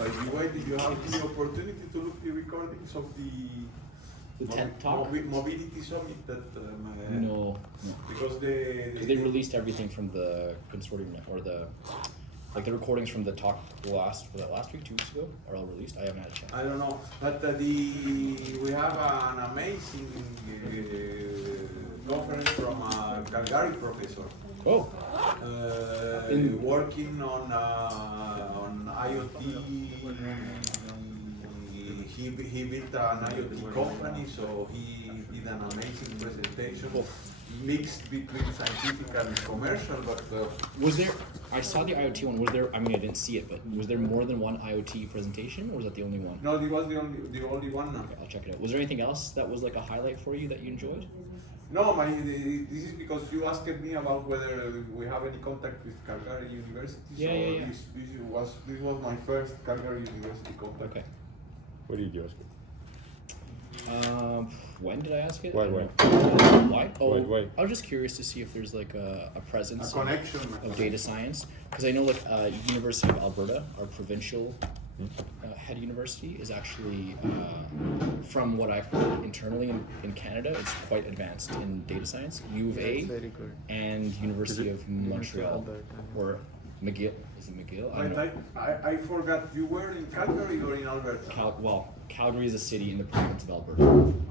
By the way, did you have the opportunity to look the recordings of the TED Talk? mobility summit that No. because They released everything from the consortium or the recordings from the talk last week, 2 weeks ago, are all released. I haven't had a chance. I don't know, but we have an amazing conference from a Calgary professor. Oh. Working on IoT. He built an IoT company, so he did an amazing presentation. Cool. Mixed between scientific and commercial, but Was there? I saw the IoT one. Was there? I mean, I didn't see it, but was there more than one IoT presentation, or was that the only one? no, it was the only one. Okay, I'll check it out. Was there anything else that was like a highlight for you that you enjoyed? No, this is because you asked me about whether we have any contact with Calgary University. Yeah. This was my first Calgary University contact. Okay. What did you ask? When did I ask it? Why? Why? Oh, Why? I was just curious to see if there's like a presence A connection. of data science, because I know like University of Alberta, our provincial head university, is actually from what I've heard internally in Canada, it's quite advanced in data science. U of A very good. and University of Montreal, Alberta. or McGill. Is it McGill? I don't know. I forgot, you were in Calgary or in Alberta? Calgary is a city in the province of Alberta.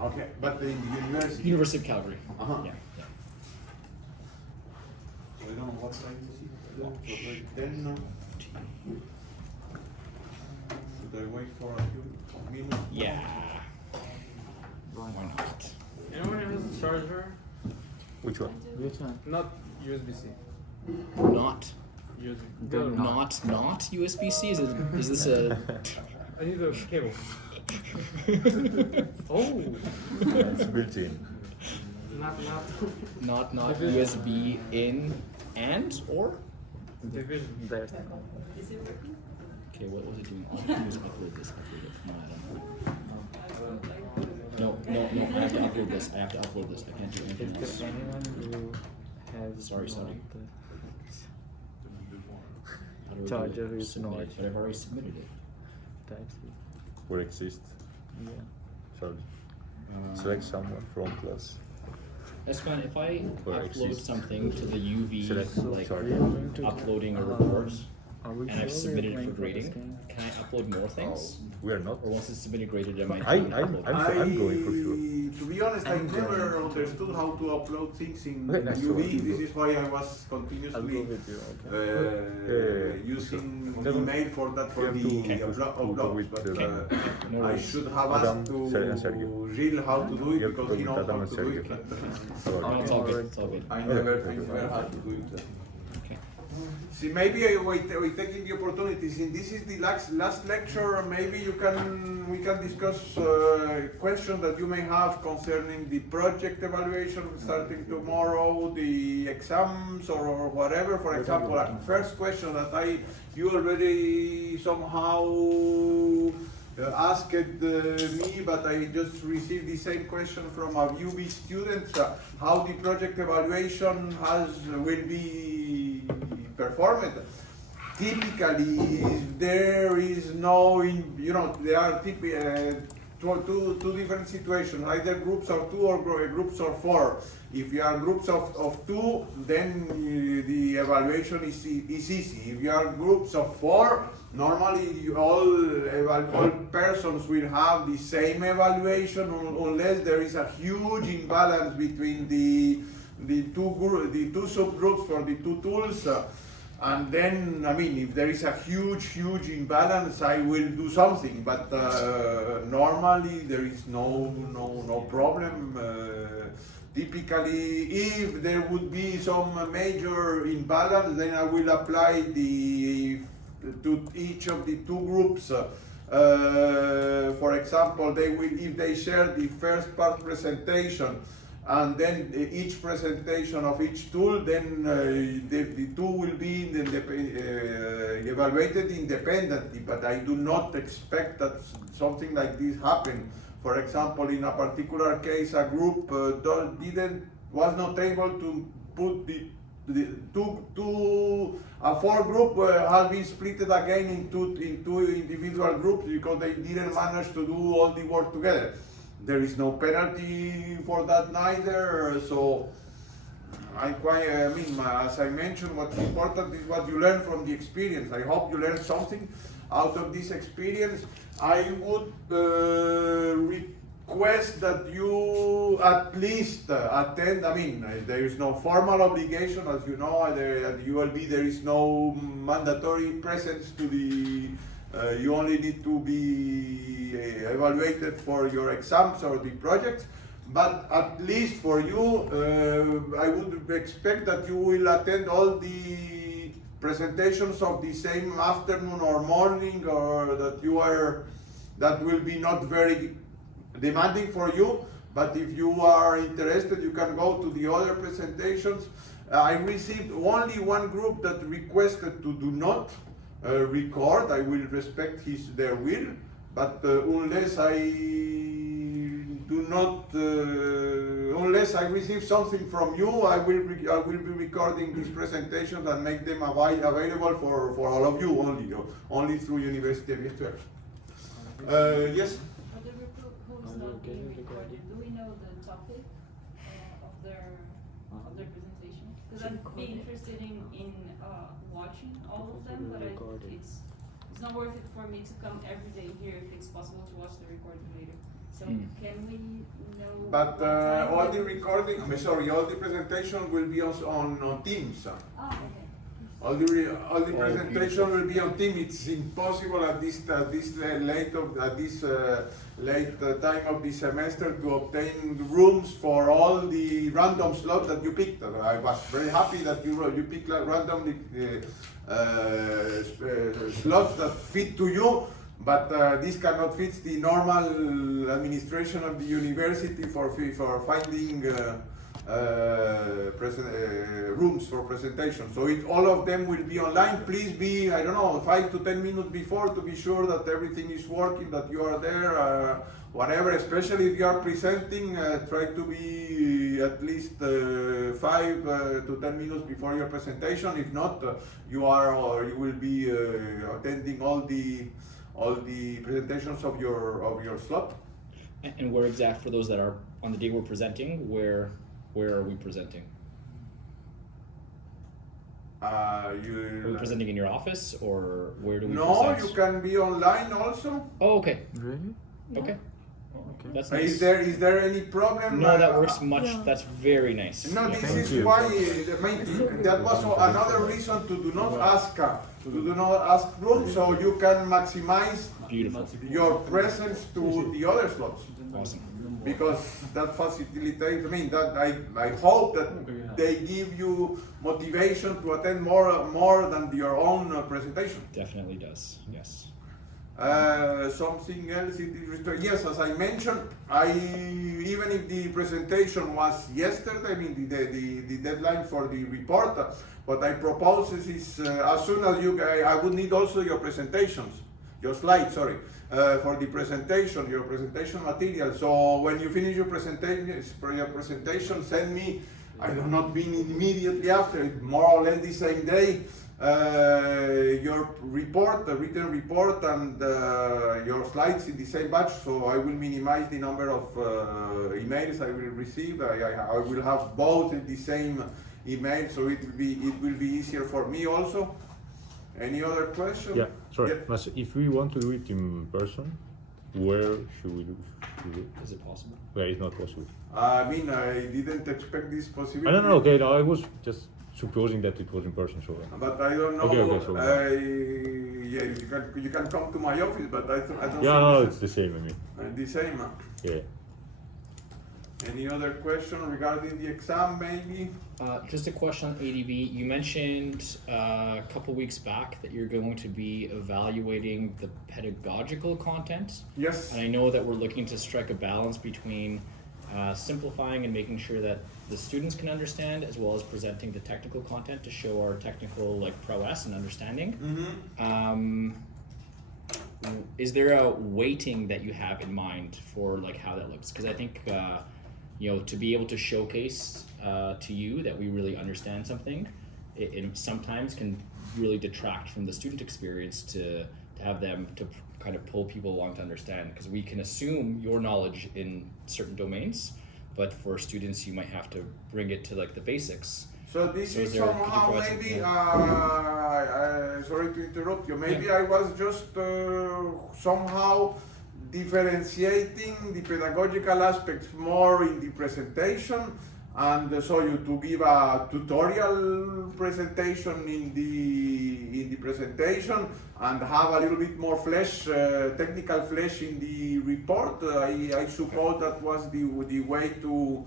Okay, but in the university. University of Calgary. Uh-huh. Yeah. I don't know what time is it. Then should I wait for a few minutes? Yeah. Why not? Anyone has a charger? Which one? Which one? Not USB-C. Not USB. Good. not USB-C. Is this a? I need a cable. Oh, It's built in. not. Not USB in and or? Division. There. Okay, what was it doing? All I have to do is upload this. No, I don't know. No. I have to upload this. I can't do anything Is else. there anyone who has Sorry. How do we do Charger it? is Submit not. it, but I've already submitted it. Type-C? Or exist. Yeah. So select someone from class. That's fine. If I Or upload exist. something to the UV, Select- like sorry. We are going to uploading a do- report, Are we and I've sure submitted we're it for playing this grading, game? can I upload more things? We are not. Or once it's submitted graded, am I? I'm going for sure. To be honest, I never understood how to upload things in Okay, nice to UV. meet you. This is why I was I'll go continuously with you. Okay. using Okay. email for that for You have the to- to uploads. go with But the- No I worries. should have Adam, asked Sergio. Gilles how to do it You have to because go he with knows Adam how and to do it. Sergio. But, No, Sorry. it's all good. It's all good. I Okay. never had to do it. Okay. See, maybe we taking the opportunity. Since this is the last lecture, maybe we can discuss questions that you may have concerning the project evaluation starting tomorrow, the exams or whatever. For example, first question that you already somehow asked me, but I just received the same question from a UB student. How the project evaluation will be performed. Typically, there is no, there are two different situations, either groups of two or groups of four. If you are groups of two, then the evaluation is easy. If you are groups of four, normally all persons will have the same evaluation unless there is a huge imbalance between the two subgroups for the two tools. And then, if there is a huge imbalance, I will do something. But normally there is no problem. Typically, if there would be some major imbalance, then I will apply to each of the two groups. For example, if they share the first part presentation, and then each presentation of each tool, then the tool will be evaluated independently. But I do not expect that something like this happen. For example, in a particular case, a group was not able to put four group has been split again in two individual groups because they didn't manage to do all the work together. There is no penalty for that neither, so I mean, as I mentioned, what's important is what you learn from the experience. I hope you learn something out of this experience. I would request that you at least attend. I mean, there is no formal obligation, as you know, at ULB there is no mandatory presence to the, you only need to be evaluated for your exams or the projects. But at least for you, I would expect that you will attend all the presentations of the same afternoon or morning, or that will be not very demanding for you. But if you are interested, you can go to the other presentations. I received only one group that requested to do not record. I will respect their will, but unless unless I receive something from you, I will be recording these presentations and make them available for all of you only through University of Estuer. Yes. For the group who is not being recorded, do we know the topic of their presentation? Because I'd be interested in watching all of them, but it's not worth it for me to come every day here if it's possible to watch the recording later. So can we know? But all the recording, all the presentation will be on Teams. Oh, okay. All the presentation will be on Teams. It's impossible at this late time of the semester to obtain rooms for all the random slots that you picked. I was very happy that you picked randomly slots that fit to you. But this cannot fit the normal administration of the university for finding rooms for presentation. So all of them will be online. Please be, 5 to 10 minutes before to be sure that everything is working, that you are there, whatever. Especially if you are presenting, try to be at least 5 to 10 minutes before your presentation. If not, you will be attending all the presentations of your slot. And where exact, for those that are on the day we're presenting, where are we presenting? Are we presenting in your office, or where do we present? No, you can be online also. Oh, okay. Really? Okay. Okay. That's nice. Is there any problem? No, that works much. That's very nice. No, Yeah. this Thank is you. why the main thing. That was another reason to do not ask room, so you can maximize Beautiful. your presence to the other slots. Awesome. Because that facilitates, that I hope that they give you motivation to attend more than your own presentation. Definitely does. Yes. Something else in this respect? Yes, as I mentioned, even if the presentation was yesterday, the deadline for the report, what I propose is as soon as I would need also your presentations, your slides, for the presentation, your presentation material. So when you finish your presentation, send me. I have not been immediately after, more or less the same day, your report, the written report, and your slides in the same batch. So I will minimize the number of emails I will receive. I will have both in the same email, so it will be easier for me also. Any other question? Yeah, sorry. Yeah. Mas, if we want to do it in person, where should we do it? Is it possible? Where is not possible? I didn't expect this possibility. I don't know. Okay, no, I was just supposing that it was in person. So. But I don't know. Okay, so you can come to my office, but I don't. Yeah, no, think it's the same. I mean, the same. yeah. Any other question regarding the exam, maybe? Just a question on ADB. You mentioned a couple weeks back that you're going to be evaluating the pedagogical content. Yes. And I know that we're looking to strike a balance between simplifying and making sure that the students can understand, as well as presenting the technical content to show our technical prowess and understanding. Mm-hmm. Is there a weighting that you have in mind for how that looks? Because I think to be able to showcase to you that we really understand something, it sometimes can really detract from the student experience to have them to kind of pull people along to understand, because we can assume your knowledge in certain domains, but for students you might have to bring it to like the basics. So this So is there- could you somehow provide some- maybe, yeah. sorry to interrupt you, maybe I was just somehow differentiating the pedagogical aspects more in the presentation, and so you to give a tutorial presentation in the presentation and have a little bit more flesh, technical flesh in the report. I suppose that was the way to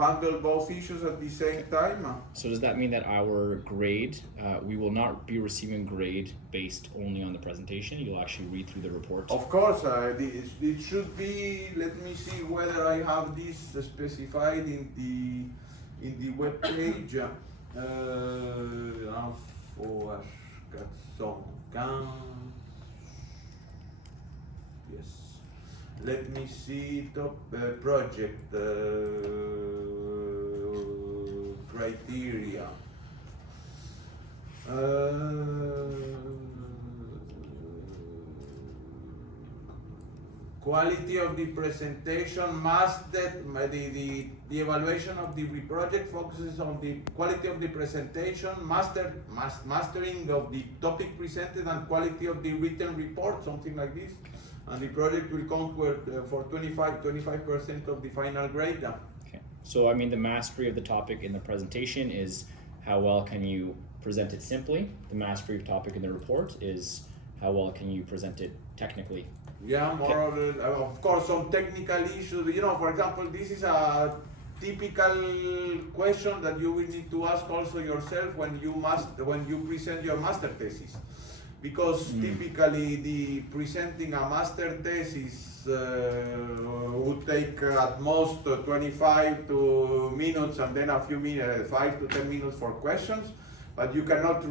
handle both issues at the same time. So does that mean that our grade, we will not be receiving grade based only on the presentation? You'll actually read through the report? Of course, it should be. Let me see whether I have this specified in the web page. Yes. Let me see top project criteria. Quality of the presentation the evaluation of the project focuses on the quality of the presentation, mastering of the topic presented, and quality of the written report, something like this. And the project will count for 25% of the final grade. Okay. So I mean, the mastery of the topic in the presentation is how well can you present it simply. The mastery of topic in the report is how well can you present it technically. Yeah, more or less. Of course, some technical issues. You know, for example, this is a typical question that you will need to ask also yourself when you present your master thesis, because typically the presenting a master thesis would take at most 25 minutes and then a few minutes, 5 to 10 minutes for questions. But you cannot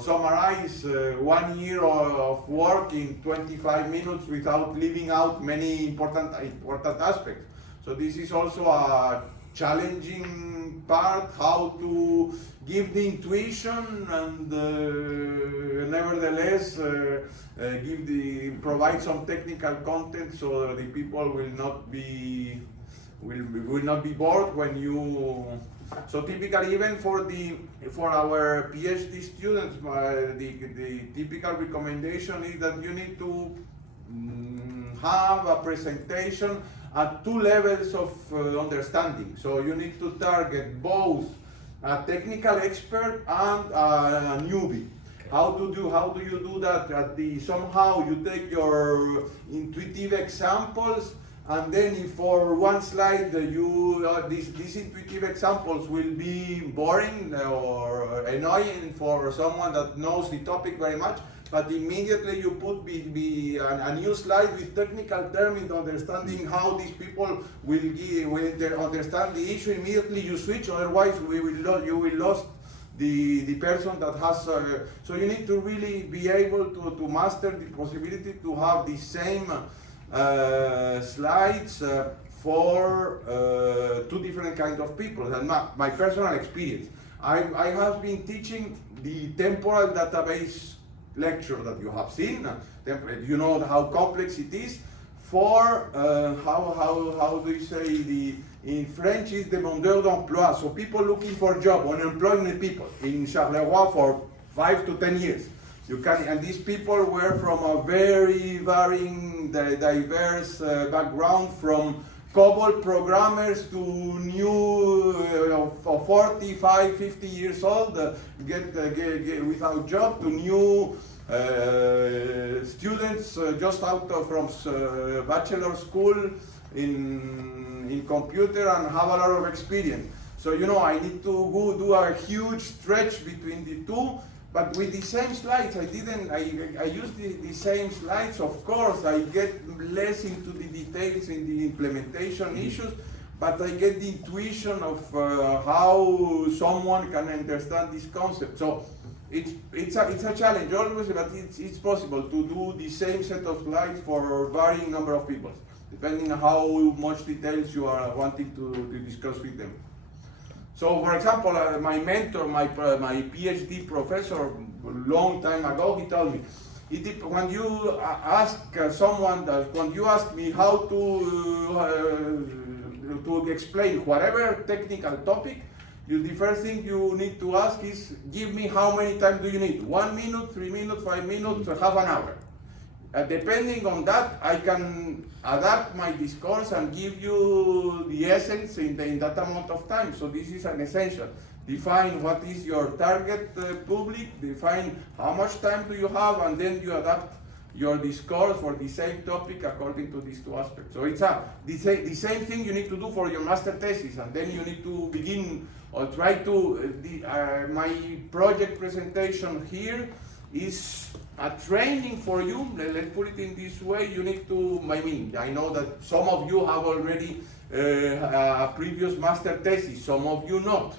summarize 1 year of work in 25 minutes without leaving out many important aspects. So this is also a challenging part, how to give the intuition and nevertheless provide some technical content so that the people will not be bored when you. So typically, even for our PhD students, the typical recommendation is that you need to have a presentation at 2 levels of understanding. So you need to target both a technical expert and a newbie. How do you do that? Somehow you take your intuitive examples, and then if for one slide these intuitive examples will be boring or annoying for someone that knows the topic very much, but immediately you put a new slide with technical terms, understanding how these people will understand the issue, immediately you switch, otherwise you will lose the person that has. So you need to really be able to master the possibility to have the same slides for 2 different kinds of people. And my personal experience, I have been teaching the temporal database lecture that you have seen. You know how complex it is. For how do you say, in French is demandeur d'emploi, so people looking for job, unemployment people in Charleroi for 5 to 10 years. And these people were from a very varying, diverse background, from COBOL programmers to new 45, 50 years old, get without job, to new students just out from bachelor school in computer and have a lot of experience. So I need to go do a huge stretch between the two. But with the same slides, I used the same slides. Of course, I get less into the details in the implementation issues, but I get the intuition of how someone can understand this concept. So it's a challenge always, but it's possible to do the same set of slides for a varying number of people, depending on how much details you are wanting to discuss with them. So, for example, my mentor, my PhD professor, long time ago, he told me, when you ask someone that, when you ask me how to explain whatever technical topic, the first thing you need to ask is, give me how many time do you need? 1 minute, 3 minutes, 5 minutes, half an hour. Depending on that, I can adapt my discourse and give you the essence in that amount of time. So this is an essential. Define what is your target public, define how much time do you have, and then you adapt your discourse for the same topic according to these two aspects. So it's the same thing you need to do for your master thesis, and then you need to begin or try to, my project presentation here is a training for you. Let's put it in this way. You need to, I know that some of you have already a previous master thesis, some of you not.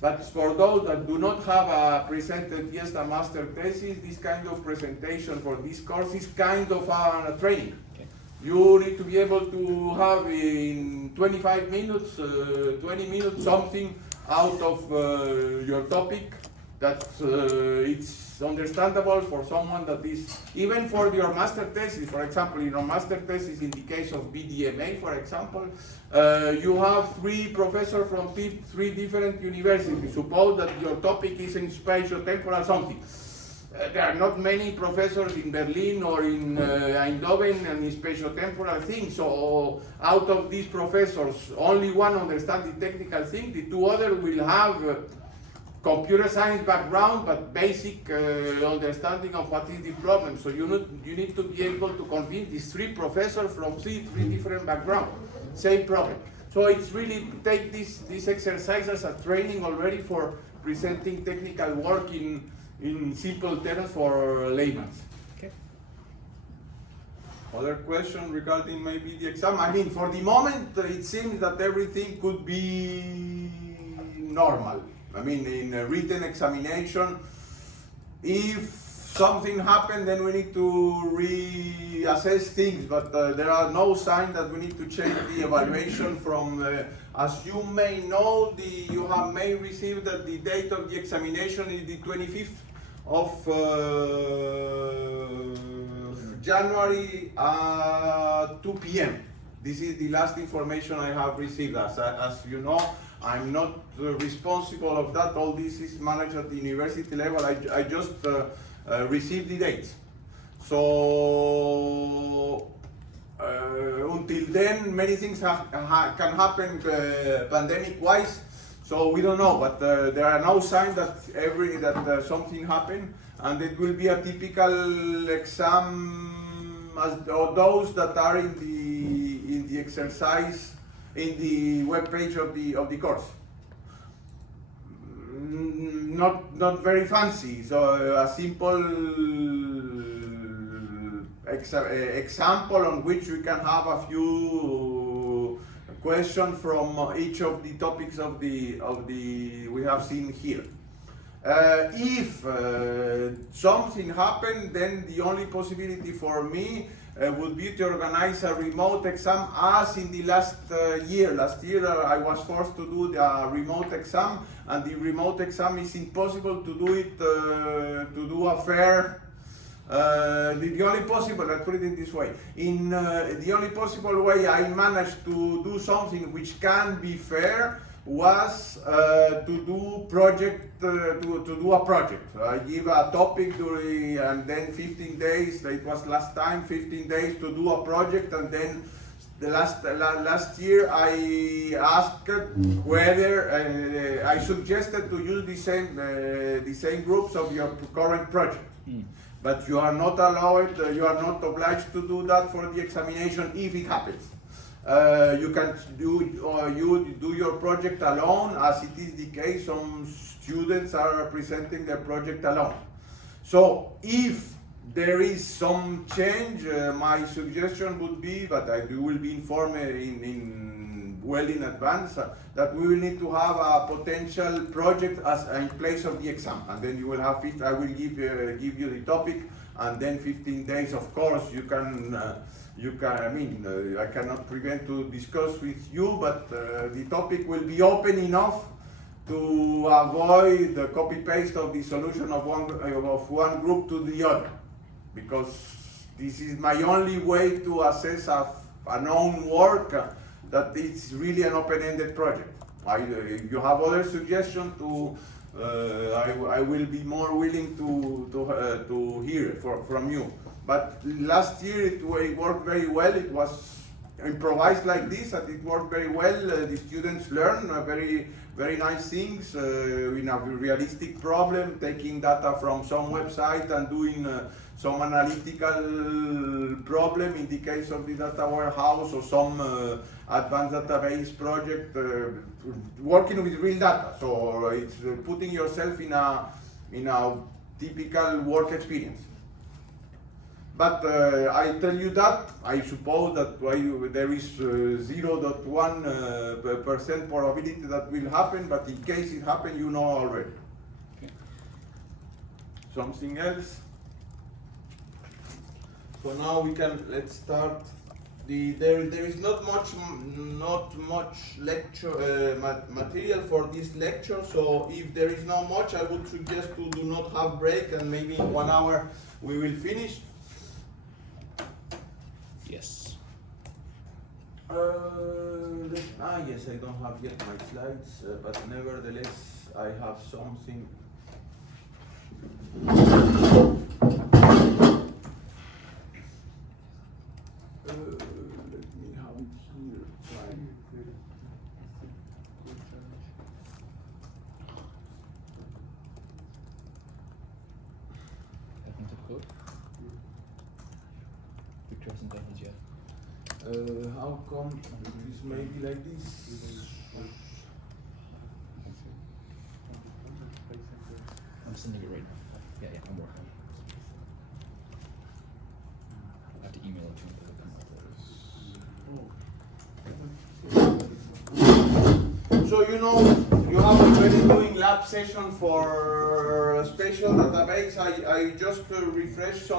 But for those that do not have presented yet a master thesis, this kind of presentation for this course is kind of a training. Okay. You need to be able to have in 25 minutes, 20 minutes, something out of your topic that it's understandable for someone that is, even for your master thesis, for example, in your master thesis in the case of BDMA, for example, you have 3 professors from 3 different universities. Suppose that your topic is in spatio-temporal something. There are not many professors in Berlin or in Eindhoven and in spatio-temporal things. So out of these professors, only one understands the technical thing. The 2 others will have computer science background, but basic understanding of what is the problem. So you need to be able to convince these 3 professors from 3 different backgrounds, same problem. So it's really take this exercise as a training already for presenting technical work in simple terms for laymen. Okay. Other question regarding maybe the exam? For the moment, it seems that everything could be normal. In a written examination, if something happened, then we need to reassess things, but there are no signs that we need to change the evaluation from, as you may know, you may receive that the date of the examination is the 25th of January at 2 p.m. This is the last information I have received. As you know, I'm not responsible of that. All this is managed at the university level. I just received the dates. So until then, many things can happen pandemic-wise. So we don't know, but there are no signs that something happened, and it will be a typical exam as those that are in the exercise in the web page of the course. Not very fancy, so a simple example on which we can have a few questions from each of the topics of the we have seen here. If something happened, then the only possibility for me would be to organize a remote exam as in the last year. Last year I was forced to do the remote exam, and the remote exam is impossible to do it, to do a fair. The only possible, let's put it in this way, the only possible way I managed to do something which can be fair was to do a project. I give a topic during, and then 15 days, it was last time, 15 days to do a project, and then the last year I asked whether I suggested to use the same groups of your current project. But you are not allowed, you are not obliged to do that for the examination if it happens. You can do your project alone, as it is the case. Some students are presenting their project alone. So if there is some change, my suggestion would be, but you will be informed well in advance, that we will need to have a potential project as in place of the exam, and then you will have I will give you the topic, and then 15 days. Of course, you can. I cannot prevent to discuss with you, but the topic will be open enough to avoid the copy paste of the solution of one group to the other, because this is my only way to assess a known work that it's really an open-ended project. If you have other suggestions, I will be more willing to hear from you. But last year it worked very well. It was improvised like this, and it worked very well. The students learn very nice things in a realistic problem, taking data from some website and doing some analytical problem in the case of the data warehouse, or some advanced database project, working with real data. So it's putting yourself in a typical work experience. But I tell you that, I suppose that there is 0.1% probability that will happen, but in case it happens, you know already. Okay. Something else? So now let's start. There is not much lecture material for this lecture. So if there is not much, I would suggest to do not have break, and maybe in 1 hour we will finish. Yes. Yes, I don't have yet my slides, but nevertheless I have something. Let me have it here. Document of code. Pictures and demos, yeah. How come this may be like this? I'm sending it right now. Yeah, I'm working on it. I have to email it to him. So you know, you have already doing lab session for spatial database. I just refreshed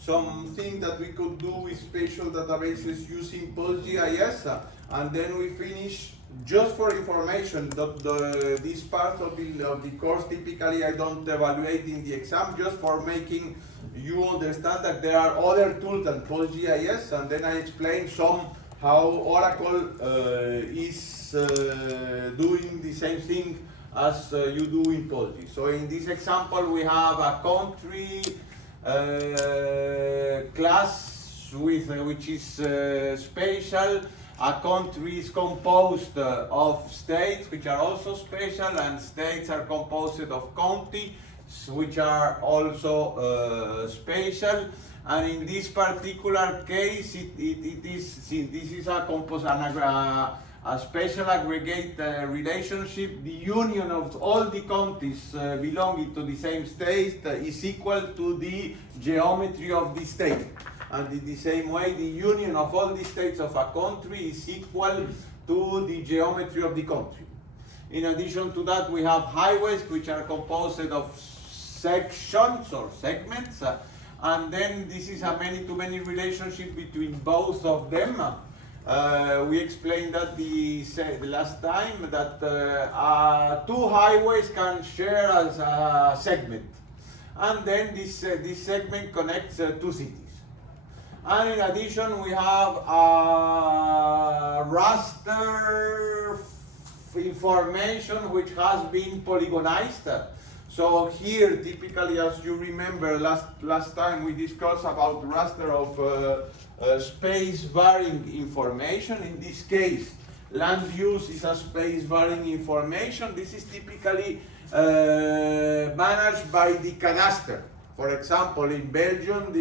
something that we could do with spatial databases using PostGIS, and then we finish. Just for information, this part of the course typically I don't evaluate in the exam, just for making you understand that there are other tools than PostGIS, and then I explain how Oracle is doing the same thing as you do in PostGIS. So in this example we have a country class which is spatial. A country is composed of states, which are also spatial, and states are composed of counties, which are also spatial. And in this particular case, this is a spatial aggregate relationship. The union of all the counties belonging to the same state is equal to the geometry of the state. And in the same way, the union of all the states of a country is equal to the geometry of the country. In addition to that, we have highways, which are composed of sections or segments, and then this is a many-to-many relationship between both of them. We explained that the last time that two highways can share as a segment, and then this segment connects two cities. And in addition, we have raster information which has been polygonized. So here, typically, as you remember, last time we discussed about raster of space varying information. In this case, land use is a space varying information. This is typically managed by the cadastre. For example, in Belgium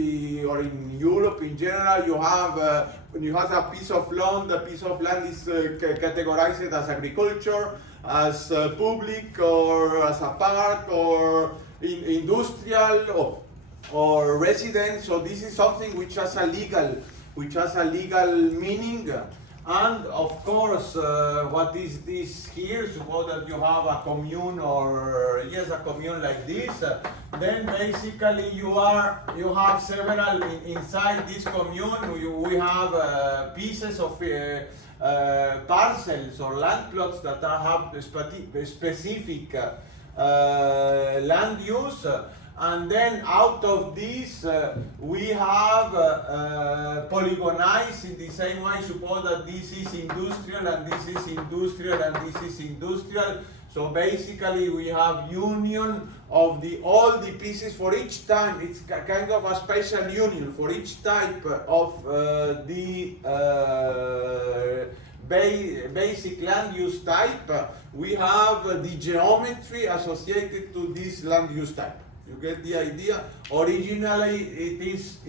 or in Europe in general, you have when you have a piece of land, the piece of land is categorized as agriculture, as public, or as a park, or industrial, or residence. So this is something which has a legal meaning. And of course, what is this here? Suppose that you have a commune, or yes, a commune like this. Then basically you have several inside this commune. We have pieces of parcels or land plots that have specific land use, and then out of these we have polygonized in the same way. Suppose that this is industrial and this is industrial and this is industrial. So basically we have union of all the pieces for each time. It's kind of a special union for each type of the basic land use type. We have the geometry associated to this land use type. You get the idea? Originally, it is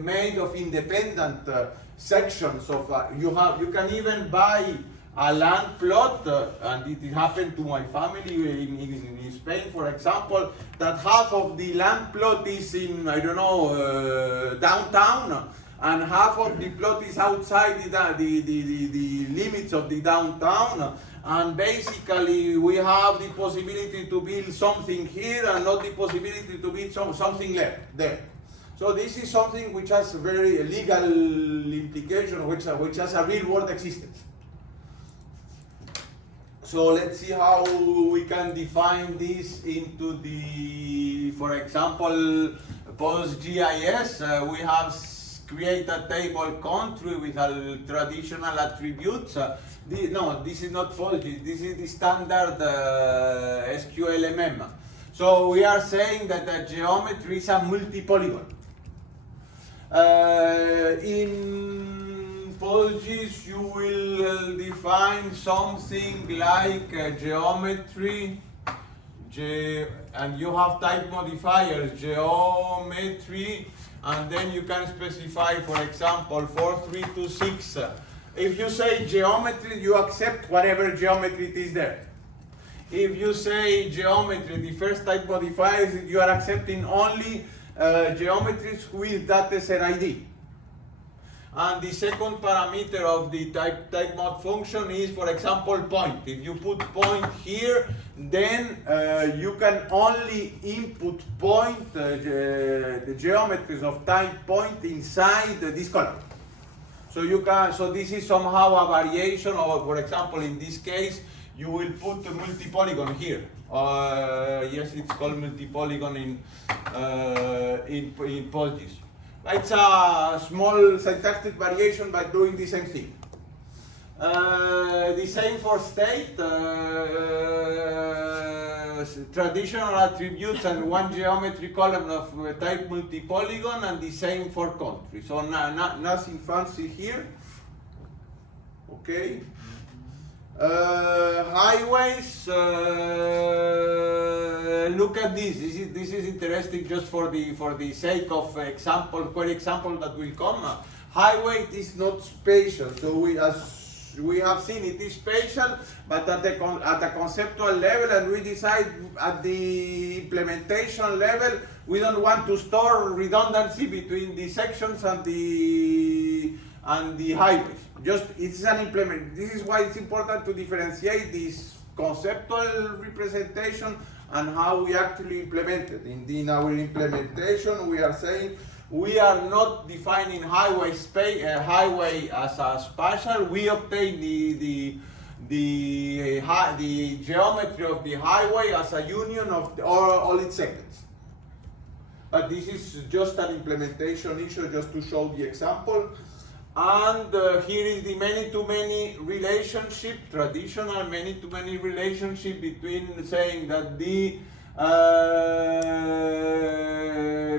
made of independent sections of. You can even buy a land plot, and it happened to my family in Spain, for example, that half of the land plot is in, I don't know, downtown, and half of the plot is outside the limits of the downtown. And basically we have the possibility to build something here and not the possibility to build something there. So this is something which has very legal implication, which has a real world existence. So let's see how we can define this into the, for example, PostGIS. We have create a table country with traditional attributes. This is not PostGIS, this is the standard SQLMM. So we are saying that the geometry is a multi-polygon. In PostGIS you will define something like geometry, and you have type modifiers, geometry, and then you can specify, for example, 4326. If you say geometry, you accept whatever geometry it is there. If you say geometry, the first type modifier is you are accepting only geometries with data set ID. And the second parameter of the type mod function is, for example, point. If you put point here, then you can only input point, the geometries of type point inside this column. So you can. So this is somehow a variation of, for example, in this case, you will put a multi-polygon here. Yes, it's called multi-polygon in PostGIS. It's a small syntactic variation by doing the same thing. The same for state, traditional attributes and one geometry column of type multi-polygon, and the same for country. So nothing fancy here. Okay. Highways. Look at this. This is interesting just for the sake of query example that will come. Highway is not spatial, so as we have seen, it is spatial, but at the conceptual level, and we decide at the implementation level, we don't want to store redundancy between the sections and the highways. Just it's an implement. This is why it's important to differentiate this conceptual representation and how we actually implement it. In our implementation, we are saying we are not defining highway as a spatial. We obtain the geometry of the highway as a union of all its segments. But this is just an implementation issue, just to show the example. And here is the many-to-many relationship, traditional many-to-many relationship between saying that the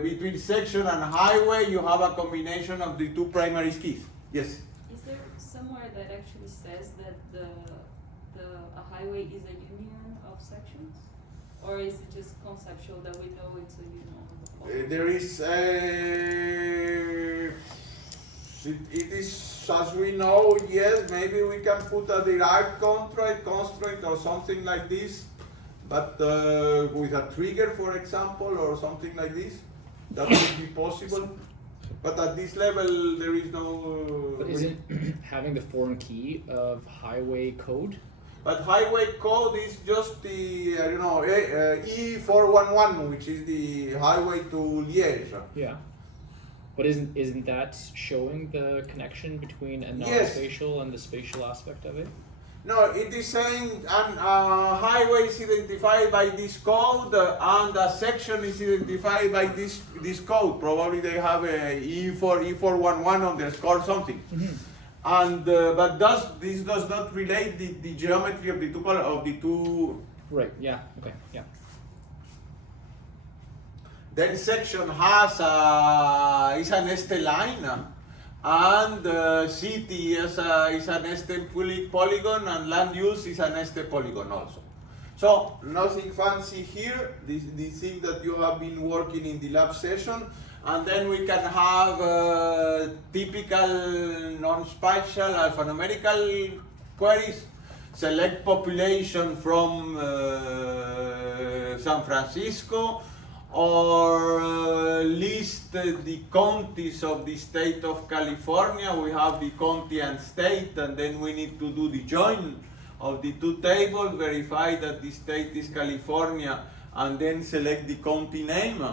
between section and highway you have a combination of the two primary keys. Yes? Is there somewhere that actually says that a highway is a union of sections? Or is it just conceptual that we know it's a union of the whole? There is it is, as we know, yes, maybe we can put a derived constraint or something like this, but with a trigger, for example, or something like this, that would be possible. But at this level, there is no. But isn't having the foreign key of highway code? But highway code is just the, I don't know, E411, which is the highway to Liège. Yeah. But isn't that showing the connection between a Yes. non-spatial and the spatial aspect of it? No, it is saying an highway is identified by this code and a section is identified by this code. Probably they have a E411 underscore something. And but this does not relate the geometry of the two. Right. Yeah. Okay. Yeah. Then section has is an este line, and city is an este polygon, and land use is an este polygon also. So nothing fancy here. The thing that you have been working in the lab session, and then we can have typical non-spatial alphanumerical queries. Select population from San Francisco, or list the counties of the state of California. We have the county and state, and then we need to do the join of the two tables, verify that the state is California, and then select the county name.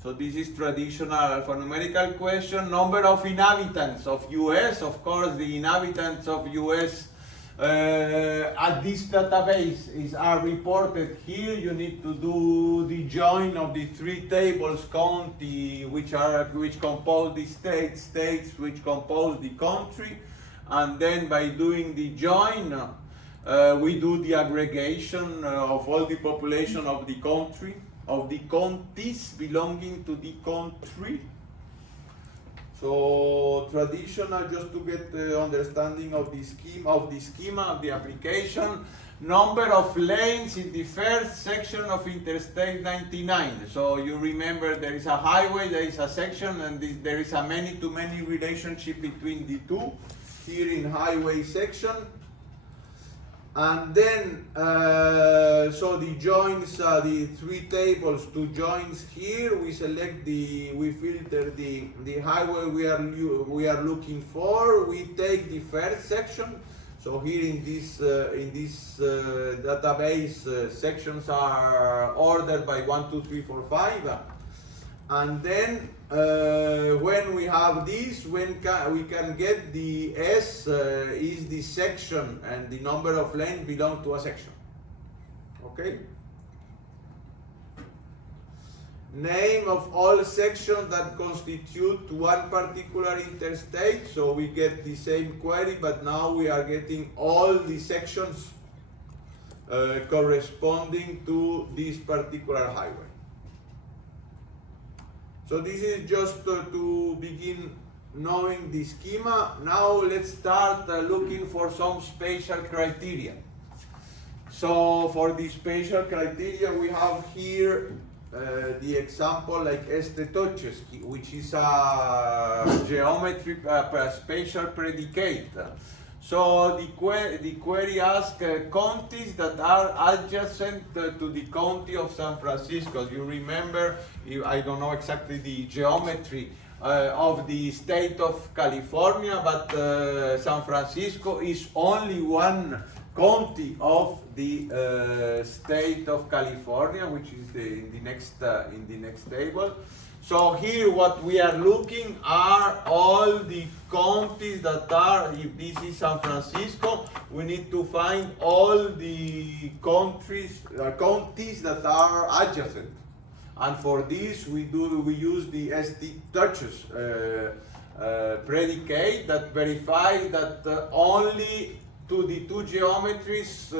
So this is traditional alphanumerical question. Number of inhabitants of US, of course the inhabitants of US at this database are reported here. You need to do the join of the three tables, county, which compose the state, states which compose the country, and then by doing the join, we do the aggregation of all the population of the country, of the counties belonging to the country. So traditional, just to get the understanding of the schema of the application. Number of lanes in the first section of Interstate 99. So you remember there is a highway, there is a section, and there is a many-to-many relationship between the two. Here in highway section. And then, so the joins, the three tables, two joins here. We select we filter the highway we are looking for. We take the first section. So here in this database, sections are ordered by 1, 2, 3, 4, 5. And then when we have this, we can get the S is the section, and the number of lanes belong to a section. Okay? Name of all sections that constitute one particular interstate. So we get the same query, but now we are getting all the sections corresponding to this particular highway. So this is just to begin knowing the schema. Now let's start looking for some spatial criteria. So for the spatial criteria, we have here the example like este touches, which is a geometry spatial predicate. So the query asks counties that are adjacent to the county of San Francisco. You remember, I don't know exactly the geometry of the state of California, but San Francisco is only one county of the state of California, which is in the next table. So here what we are looking are all the counties that are, if this is San Francisco, we need to find all the counties that are adjacent. And for this we use the ST touches predicate that verifies that only to the two geometries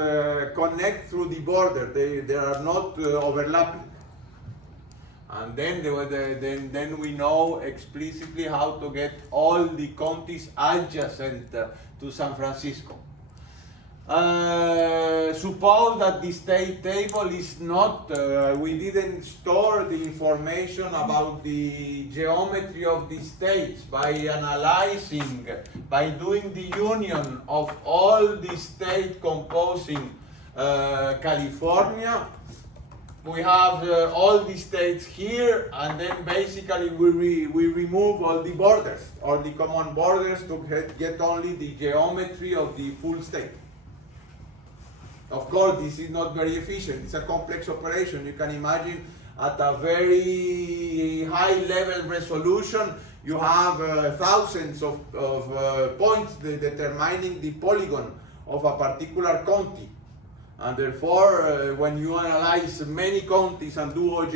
connect through the border. They are not overlapping. And then we know explicitly how to get all the counties adjacent to San Francisco. Suppose that the state table is not, we didn't store the information about the geometry of the states by analyzing, by doing the union of all the states composing California. We have all the states here, and then basically we remove all the borders, or the common borders, to get only the geometry of the full state. Of course, this is not very efficient. It's a complex operation. You can imagine at a very high level resolution, you have thousands of points determining the polygon of a particular county. And therefore, when you analyze many counties and do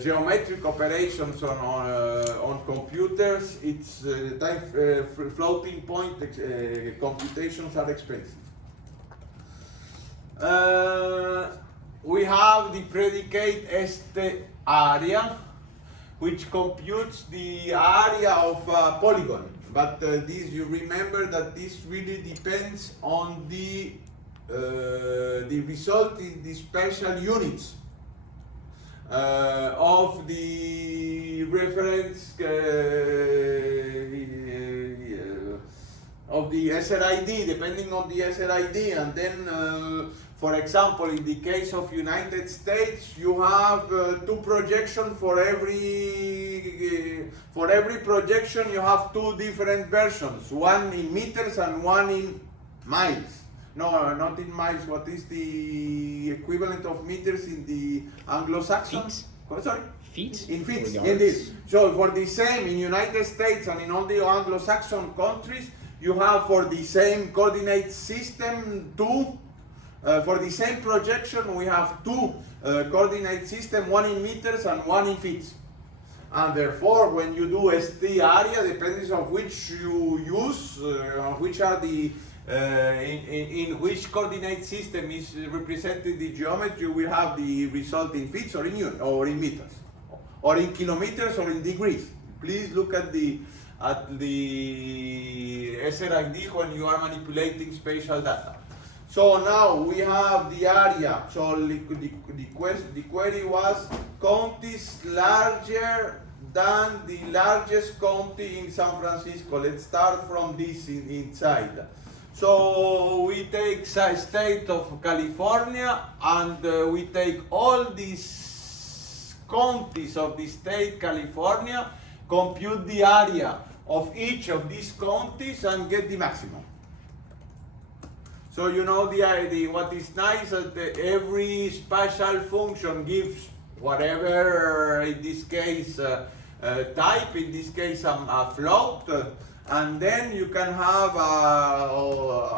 geometric operations on computers, it's floating point computations are expensive. We have the predicate este area, which computes the area of a polygon. But this, you remember that this really depends on the result in the special units of the reference of the SRID, depending on the SRID, and then for example, in the case of United States, you have two projections for every projection. You have two different versions, one in meters and one in miles. No, not in miles. What is the equivalent of meters in the Anglo-Saxon? Feet. Oh, sorry? Feet? In feet, Or yards? indeed. So for the same in United States and in all the Anglo-Saxon countries, you have for the same coordinate system two. For the same projection, we have two coordinate systems, one in meters and one in feet. And therefore, when you do ST area, depending on which you use, which are the in which coordinate system is represented the geometry, you will have the result in feet or in units or in meters, or in kilometers or in degrees. Please look at the SRID when you are manipulating spatial data. So now we have the area. So the query was counties larger than the largest county in San Francisco. Let's start from this inside. So we take state of California and we take all these counties of the state California, compute the area of each of these counties and get the maximum. So you know the idea. What is nice is that every spatial function gives whatever, in this case, type, in this case a float, and then you can have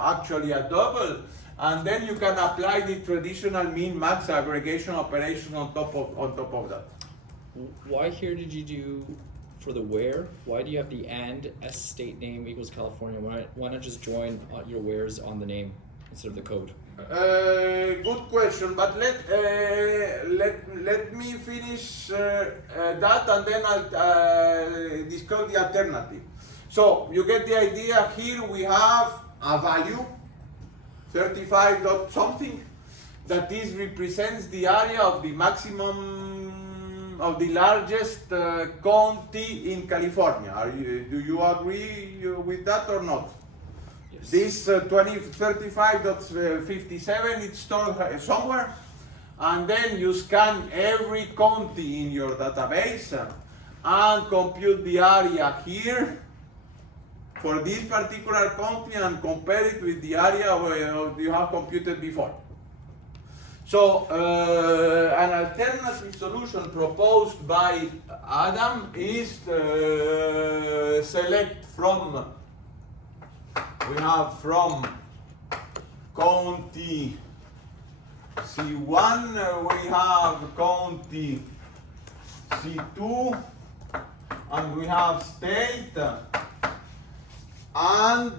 actually a double, and then you can apply the traditional min-max aggregation operation on top of that. Why here did you do, for the where, why do you have the and S state name equals California? Why not just join your wheres on the name instead of the code? Good question, but let me finish that and then I'll discuss the alternative. So you get the idea. Here we have a value 35 dot something that is represents the area of the maximum of the largest county in California. Do you agree with that or not? Yes. This 35.57 it's stored somewhere, and then you scan every county in your database and compute the area here for this particular county and compare it with the area you have computed before. So an alternative solution proposed by Adam is select from, we have from county C1, we have county C2, and we have state, and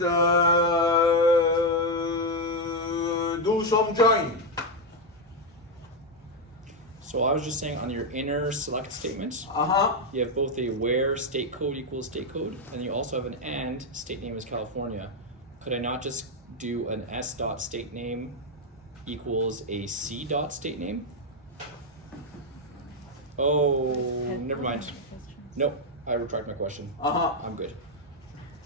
do some join. So I was just saying on your inner select statement, Uh-huh. you have both a where state code equals state code, and you also have an and state name is California. Could I not just do an S dot state name equals a C dot state name? Oh, never mind. Nope, I retract my question. Uh-huh. I'm good.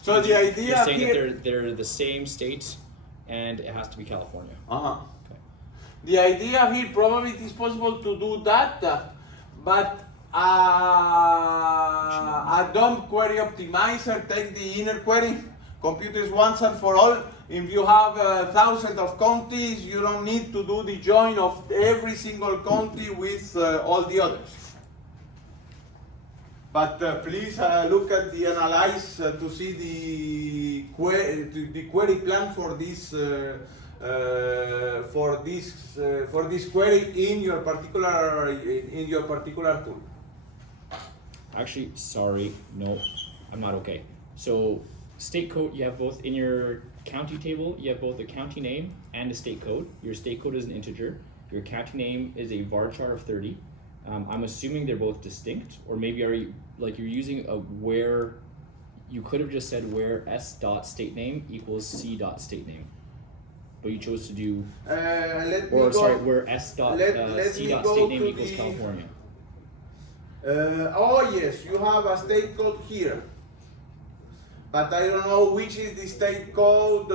So the idea You're saying here, that they're the same state, and it has to be California. uh-huh. Okay. The idea here, probably it is possible to do that, but a DOM query optimizer take the inner query, computers once and for all. If you have thousands of counties, you don't need to do the join of every single county with all the others. But please look at the analyze to see the query plan for this query in your particular tool. Actually, sorry, no, I'm not okay. So state code, you have both in your county table, you have both the county name and the state code. Your state code is an integer. Your county name is a varchar of 30. I'm assuming they're both distinct, or maybe are you like you're using a where? You could have just said where s dot state name equals c dot state name, but you chose to do where s dot c dot state name equals California. Oh yes, you have a state code here, but I don't know which is the state code.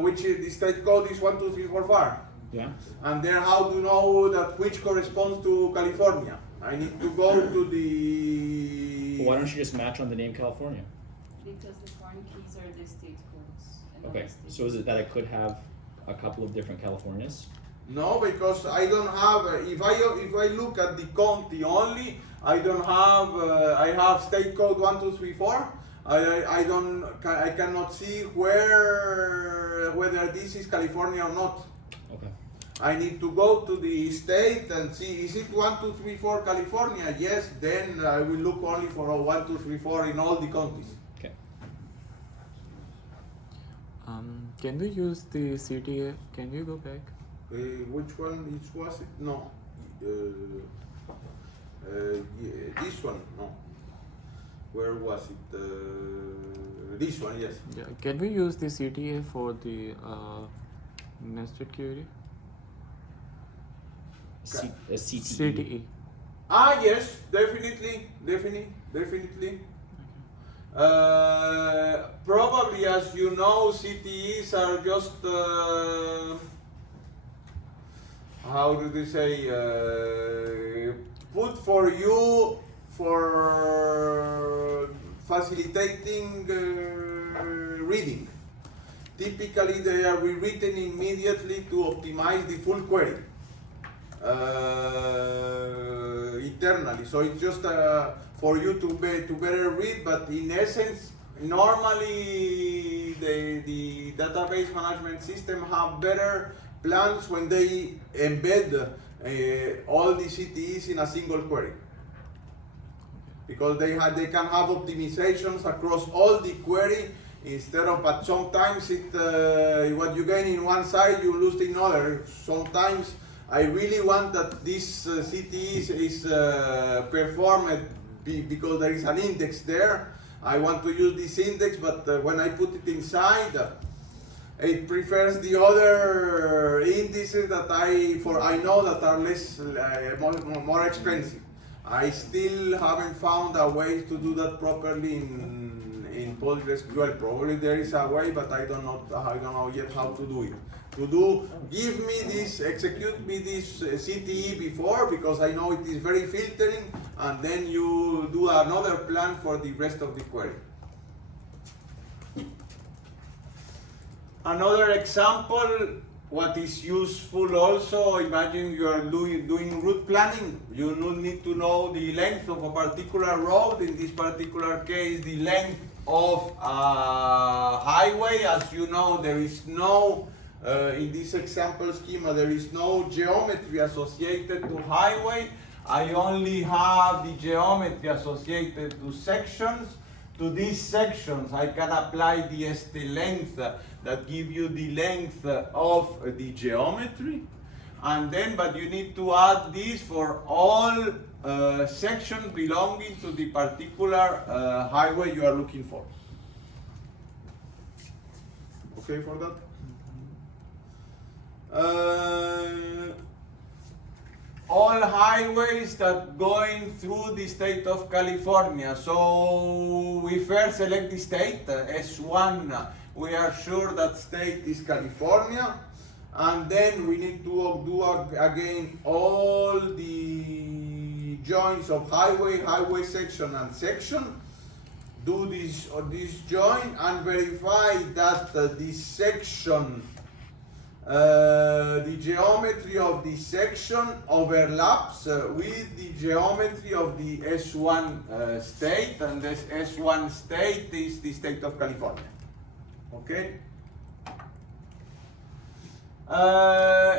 Which is the state code is 1, 2, 3, 4, 5. Yeah. And then how to know that which corresponds to California? I need to go to the. Well, why don't you just match on the name California? Because the foreign keys are the state codes. And Okay. not the state So is it that I could have a couple of different Californias? No, because I don't have. If I look at the county only, I don't have. I have state code 1, 2, 3, 4. I cannot see whether this is California or not. Okay. I need to go to the state and see, is it 1, 2, 3, 4 California? Yes, then I will look only for 1, 2, 3, 4 in all the counties. Okay. Can we use the CTA? Can you go back? Which one was it? No. Yeah, this one, no. Where was it? This one, yes. Yeah. Can we use the CTA for the nested query? CTE. CTE. Ah, yes, definitely. Probably, as you know, CTEs are just, how do they say, put for you for facilitating reading. Typically, they are rewritten immediately to optimize the full query. Internally, so it's just for you to better read, but in essence, normally the database management system have better plans when they embed all the CTEs in a single query, because they can have optimizations across all the query instead of. But sometimes what you gain in one side you lose in other. Sometimes I really want that this CTE is performed because there is an index there. I want to use this index, but when I put it inside, it prefers the other indices that I know that are less more expensive. I still haven't found a way to do that properly in PostgreSQL. Probably there is a way, but I don't know yet how to do it. Give me this, execute me this CTE before, because I know it is very filtering, and then you do another plan for the rest of the query. Another example, what is useful also, imagine you are doing route planning. You need to know the length of a particular road. In this particular case, the length of a highway. As you know, there is no in this example schema, there is no geometry associated to highway. I only have the geometry associated to sections. To these sections, I can apply the ST length that give you the length of the geometry. And then, but you need to add this for all sections belonging to the particular highway you are looking for. Okay for that? All highways that going through the state of California. So we first select the state, S1, we are sure that state is California, and then we need to do again all the joins of highway section and section. do this join and verify that this section, the geometry of this section overlaps with the geometry of the S1 state, and this S1 state is the state of California. Okay?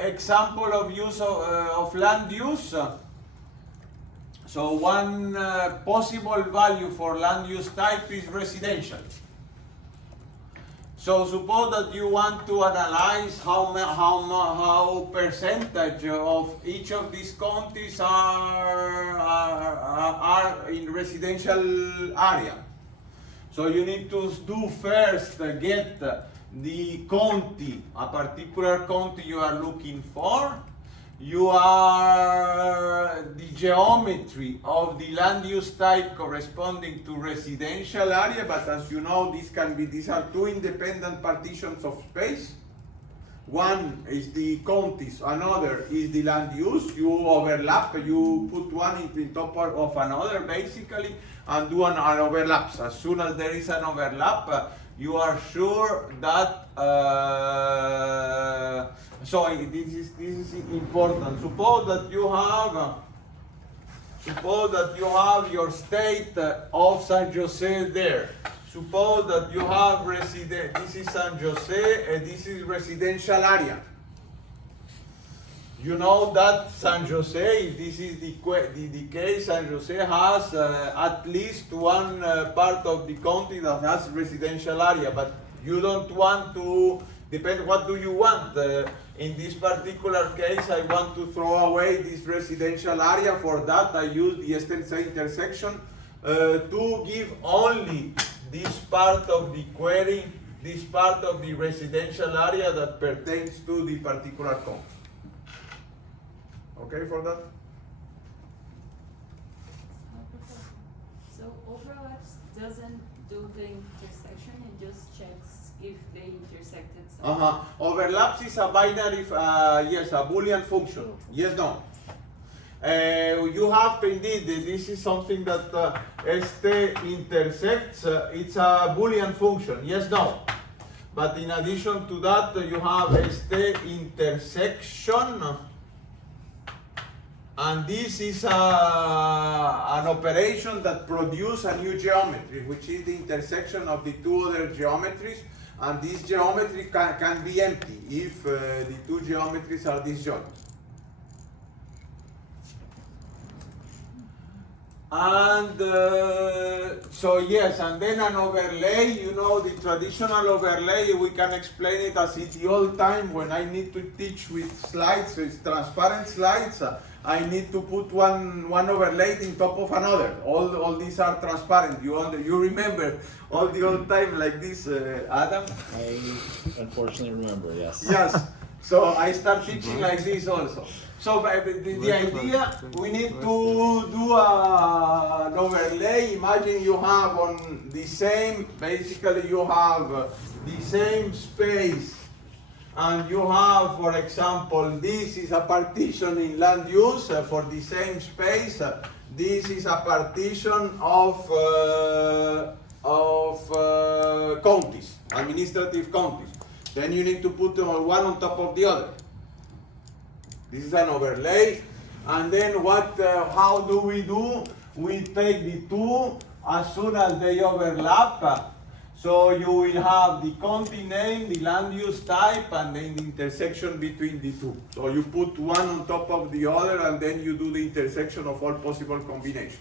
Example of use of land use. So one possible value for land use type is residential. So suppose that you want to analyze how percentage of each of these counties are in residential area. So you need to do first get the county, a particular county you are looking for. You are the geometry of the land use type corresponding to residential area, but as you know, these are two independent partitions of space. One is the counties, another is the land use. You overlap, you put one in top of another basically, and do an overlaps. As soon as there is an overlap, you are sure that so this is important. Suppose that you have your state of San Jose there. Suppose that you have this is San Jose and this is residential area. You know that San Jose, if this is the case, San Jose has at least one part of the county that has residential area, but you don't want to, depend what do you want. In this particular case, I want to throw away this residential area. For that, I use the extensor intersection to give only this part of the query, this part of the residential area that pertains to the particular county. Okay for that? So overlaps doesn't do the intersection, it just checks if they intersected. Overlaps is a binary, yes, a Boolean function. Yes, no. You have to indeed, this is something that ST intersects, it's a Boolean function. Yes, no. But in addition to that, you have ST intersection. And this is an operation that produces a new geometry, which is the intersection of the two other geometries. And this geometry can be empty if the two geometries are disjoint. And so yes, and then an overlay, you know, the traditional overlay, we can explain it as in the old time when I need to teach with slides, with transparent slides. I need to put one overlay in top of another. All these are transparent. You remember all the old time like this, Adam? I unfortunately remember, yes. Yes. So I start teaching like this also. So the idea, we need to do an overlay. Imagine you have on the same, basically you have the same space. And you have, for example, this is a partition in land use for the same space. This is a partition of counties, administrative counties. Then you need to put them one on top of the other. This is an overlay. And then how do? We take the two as soon as they overlap. So you will have the county name, the land use type, and then the intersection between the two. So you put one on top of the other, and then you do the intersection of all possible combinations.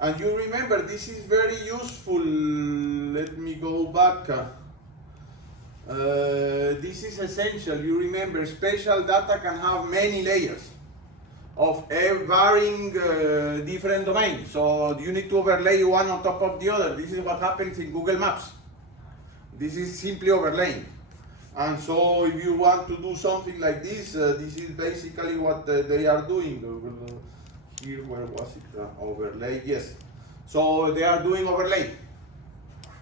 And you remember, this is very useful. Let me go back. This is essential. You remember, spatial data can have many layers of varying different domains. So you need to overlay one on top of the other. This is what happens in Google Maps. This is simply overlaying. And so if you want to do something like this, this is basically what they are doing. Here, where was it? Overlay, yes. So they are doing overlay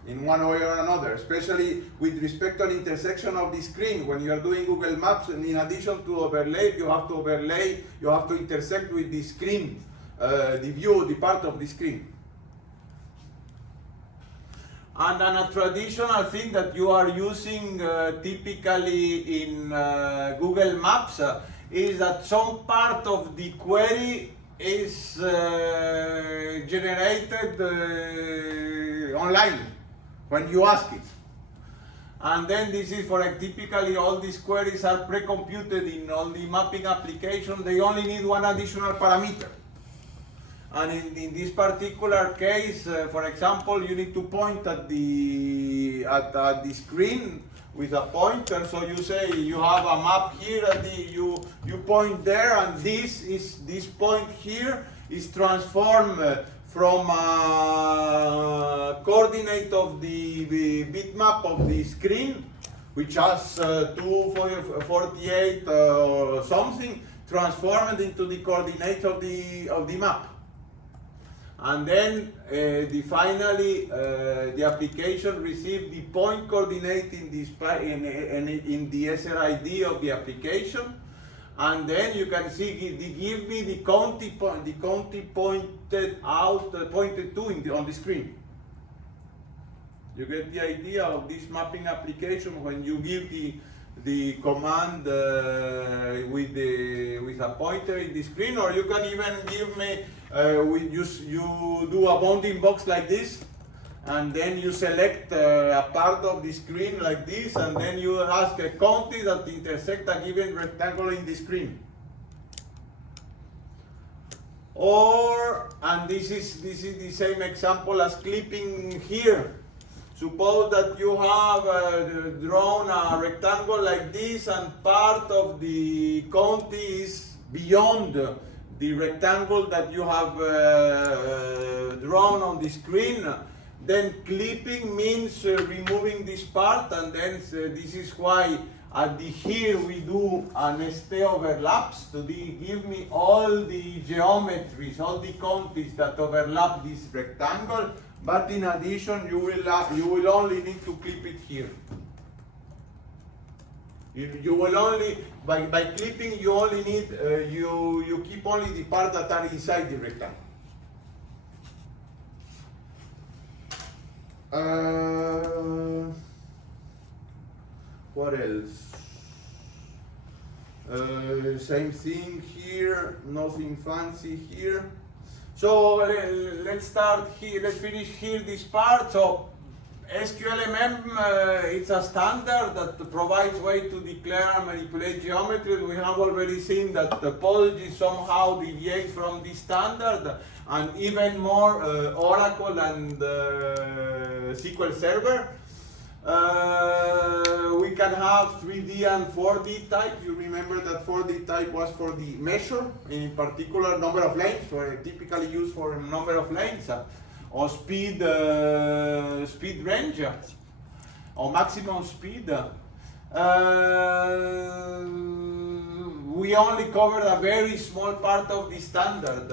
in one way or another, especially with respect to an intersection of the screen. When you are doing Google Maps, and in addition to overlay, you have to intersect with the screen the view, the part of the screen. And then a traditional thing that you are using typically in Google Maps is that some part of the query is generated online when you ask it. And then this is for typically all these queries are pre-computed in all the mapping application. They only need one additional parameter. And in this particular case, for example, you need to point at the screen with a pointer. So you say you have a map here, and you point there, and this point here is transformed from a coordinate of the bitmap of the screen, which has 248 or something, transformed into the coordinate of the map. And then finally the application receives the point coordinate in the SRID of the application, and then you can see give me the county pointed to on the screen. You get the idea of this mapping application when you give the command with a pointer in the screen, or you can even give me you do a bounding box like this, and then you select a part of the screen like this, and then you ask a county that intersect a given rectangle in the screen. Or, and this is the same example as clipping here. Suppose that you have drawn a rectangle like this, and part of the county is beyond the rectangle that you have drawn on the screen. Then clipping means removing this part, and then this is why at the here we do an ST overlaps to give me all the geometries, all the counties that overlap this rectangle. But in addition, you will only need to clip it here. You will only by clipping you only need you keep only the part that are inside the rectangle. What else? Same thing here, nothing fancy here. So let's start here, let's finish here this part. So SQLMM, it's a standard that provides way to declare and manipulate geometry. We have already seen that the PostGIS somehow deviates from this standard, and even more Oracle and SQL Server. We can have 3D and 4D type. You remember that 4D type was for the measure, in particular number of lanes, typically used for number of lanes, or speed range, or maximum speed. We only covered a very small part of the standard,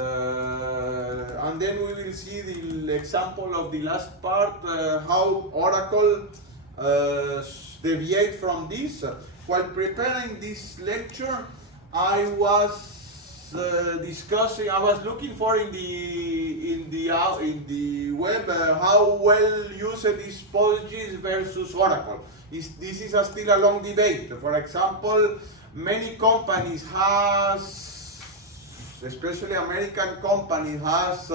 and then we will see the example of the last part, how Oracle deviate from this. While preparing this lecture, I was discussing. I was looking for in the web how well used is PostGIS versus Oracle. This is still a long debate. For example, many companies especially American companies, has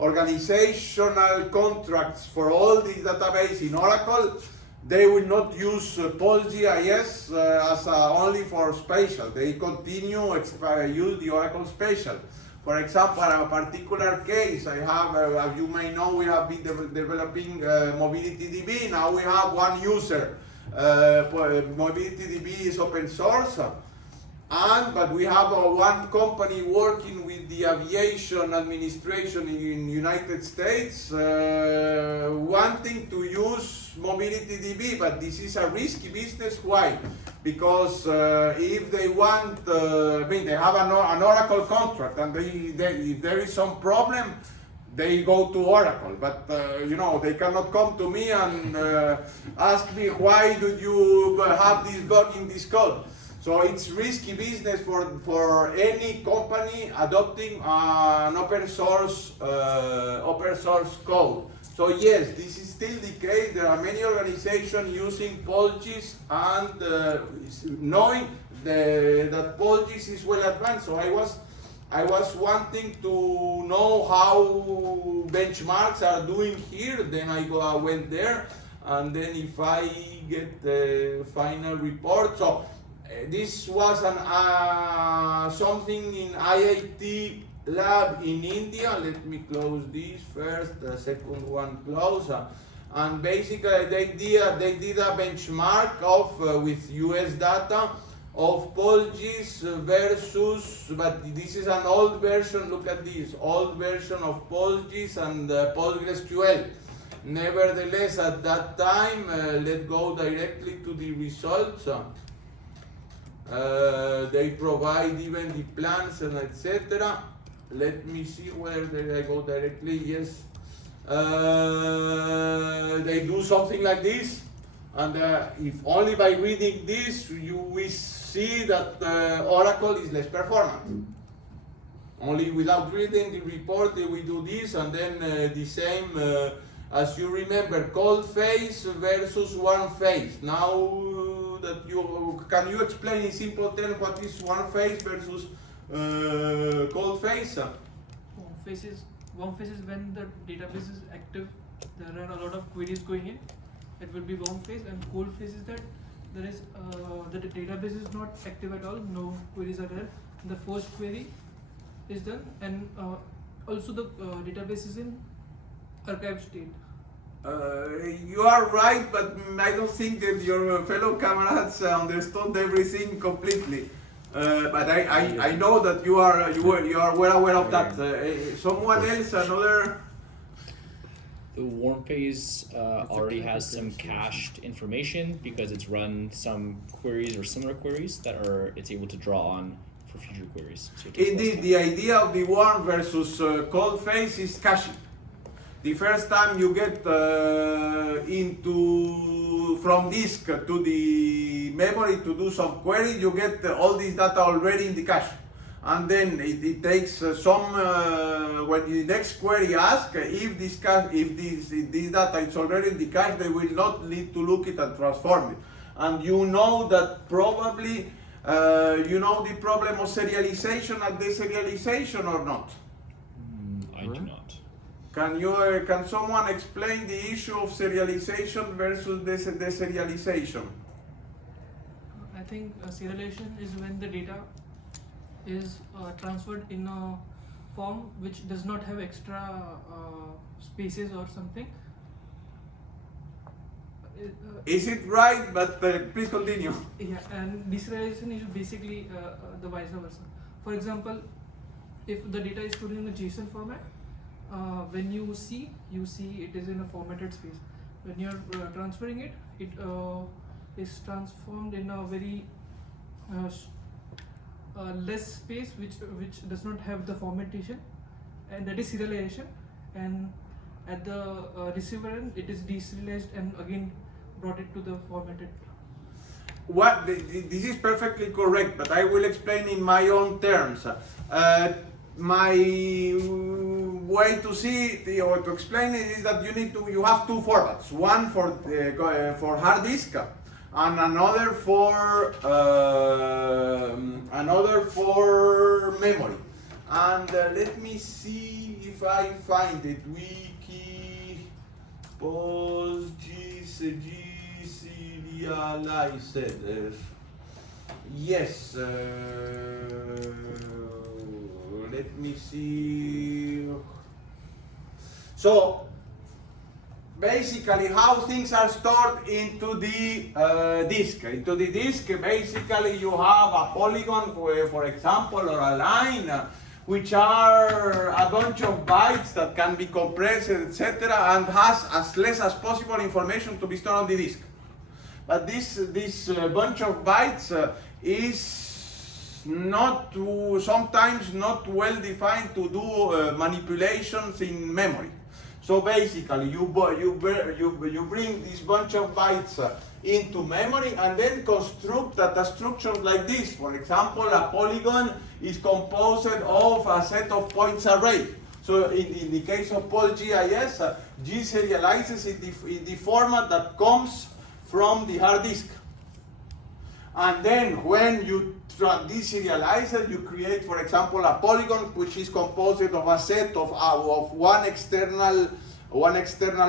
organizational contracts for all these databases in Oracle. They will not use PostGIS as only for spatial. They continue use the Oracle Spatial. For example, in a particular case, I have, as you may know, we have been developing MobilityDB. Now we have one user. MobilityDB is open source. But we have one company working with the aviation administration in United States, wanting to use MobilityDB, but this is a risky business. Why? Because if they want, they have an Oracle contract, and if there is some problem, they go to Oracle. But they cannot come to me and ask me, why do you have this bug in this code? So it's risky business for any company adopting an open source code. So yes, this is still the case. There are many organizations using PostGIS and knowing that PostGIS is well advanced. So I was wanting to know how benchmarks are doing here. Then I went there, and then if I get the final report. So this was something in IIT lab in India. Let me close this first, the second one close. And basically they did a benchmark of with US data of PostGIS versus, but this is an old version, look at this, old version of PostGIS and PostgreSQL. Nevertheless, at that time, let's go directly to the results. They provide even the plans and etc. Let me see where I go directly. Yes, they do something like this, and if only by reading this we see that Oracle is less performant. Only without reading the report we do this, and then the same as you remember, cold phase versus warm phase. Now that can you explain in simple terms what is warm phase versus cold phase? Warm phase is when the database is active. There are a lot of queries going in. It will be warm phase, and cold phase is that there is the database is not active at all. No queries are there. The first query is done, and also the database is in archive state. You are right, but I don't think that your fellow comrades understood everything completely. But I know that you are well aware of that. Someone else, another. The warm phase already has some cached information because it's run some queries or similar queries that it's able to draw on for future queries. So it takes less Indeed, time. the idea of the warm versus cold phase is caching. The first time you get from disk to the memory to do some query, you get all this data already in the cache. And then it takes when the next query asks if this data is already in the cache, they will not need to look it and transform it. And you know that probably you know the problem of serialization and deserialization or not? I do not. Can someone explain the issue of serialization versus deserialization? I think serialization is when the data is transferred in a form which does not have extra spaces or something. Is it right? But please continue. Yeah, and deserialization is basically the vice versa. For example, if the data is stored in a JSON format, when you see it is in a formatted space. When you are transferring it, it is transformed in a very less space which does not have the formattation, and that is serialization. And at the receiver end, it is deserialized and again brought it to the formatted. This is perfectly correct, but I will explain in my own terms. My way to see it or to explain it is that you have two formats. One for hard disk and another for memory. And let me see if I find it. Wiki PostGIS deserialized. Yes. Let me see. So basically, how things are stored into the disk. Into the disk, basically, you have a polygon, for example, or a line, which are a bunch of bytes that can be compressed, etc., and has as less as possible information to be stored on the disk. But this bunch of bytes is sometimes not well defined to do manipulations in memory. So basically, you bring this bunch of bytes into memory and then construct data structures like this. For example, a polygon is composed of a set of points array. So in the case of PostGIS, G serializes in the format that comes from the hard disk. And then when you deserialize it, you create, for example, a polygon which is composed of a set of one external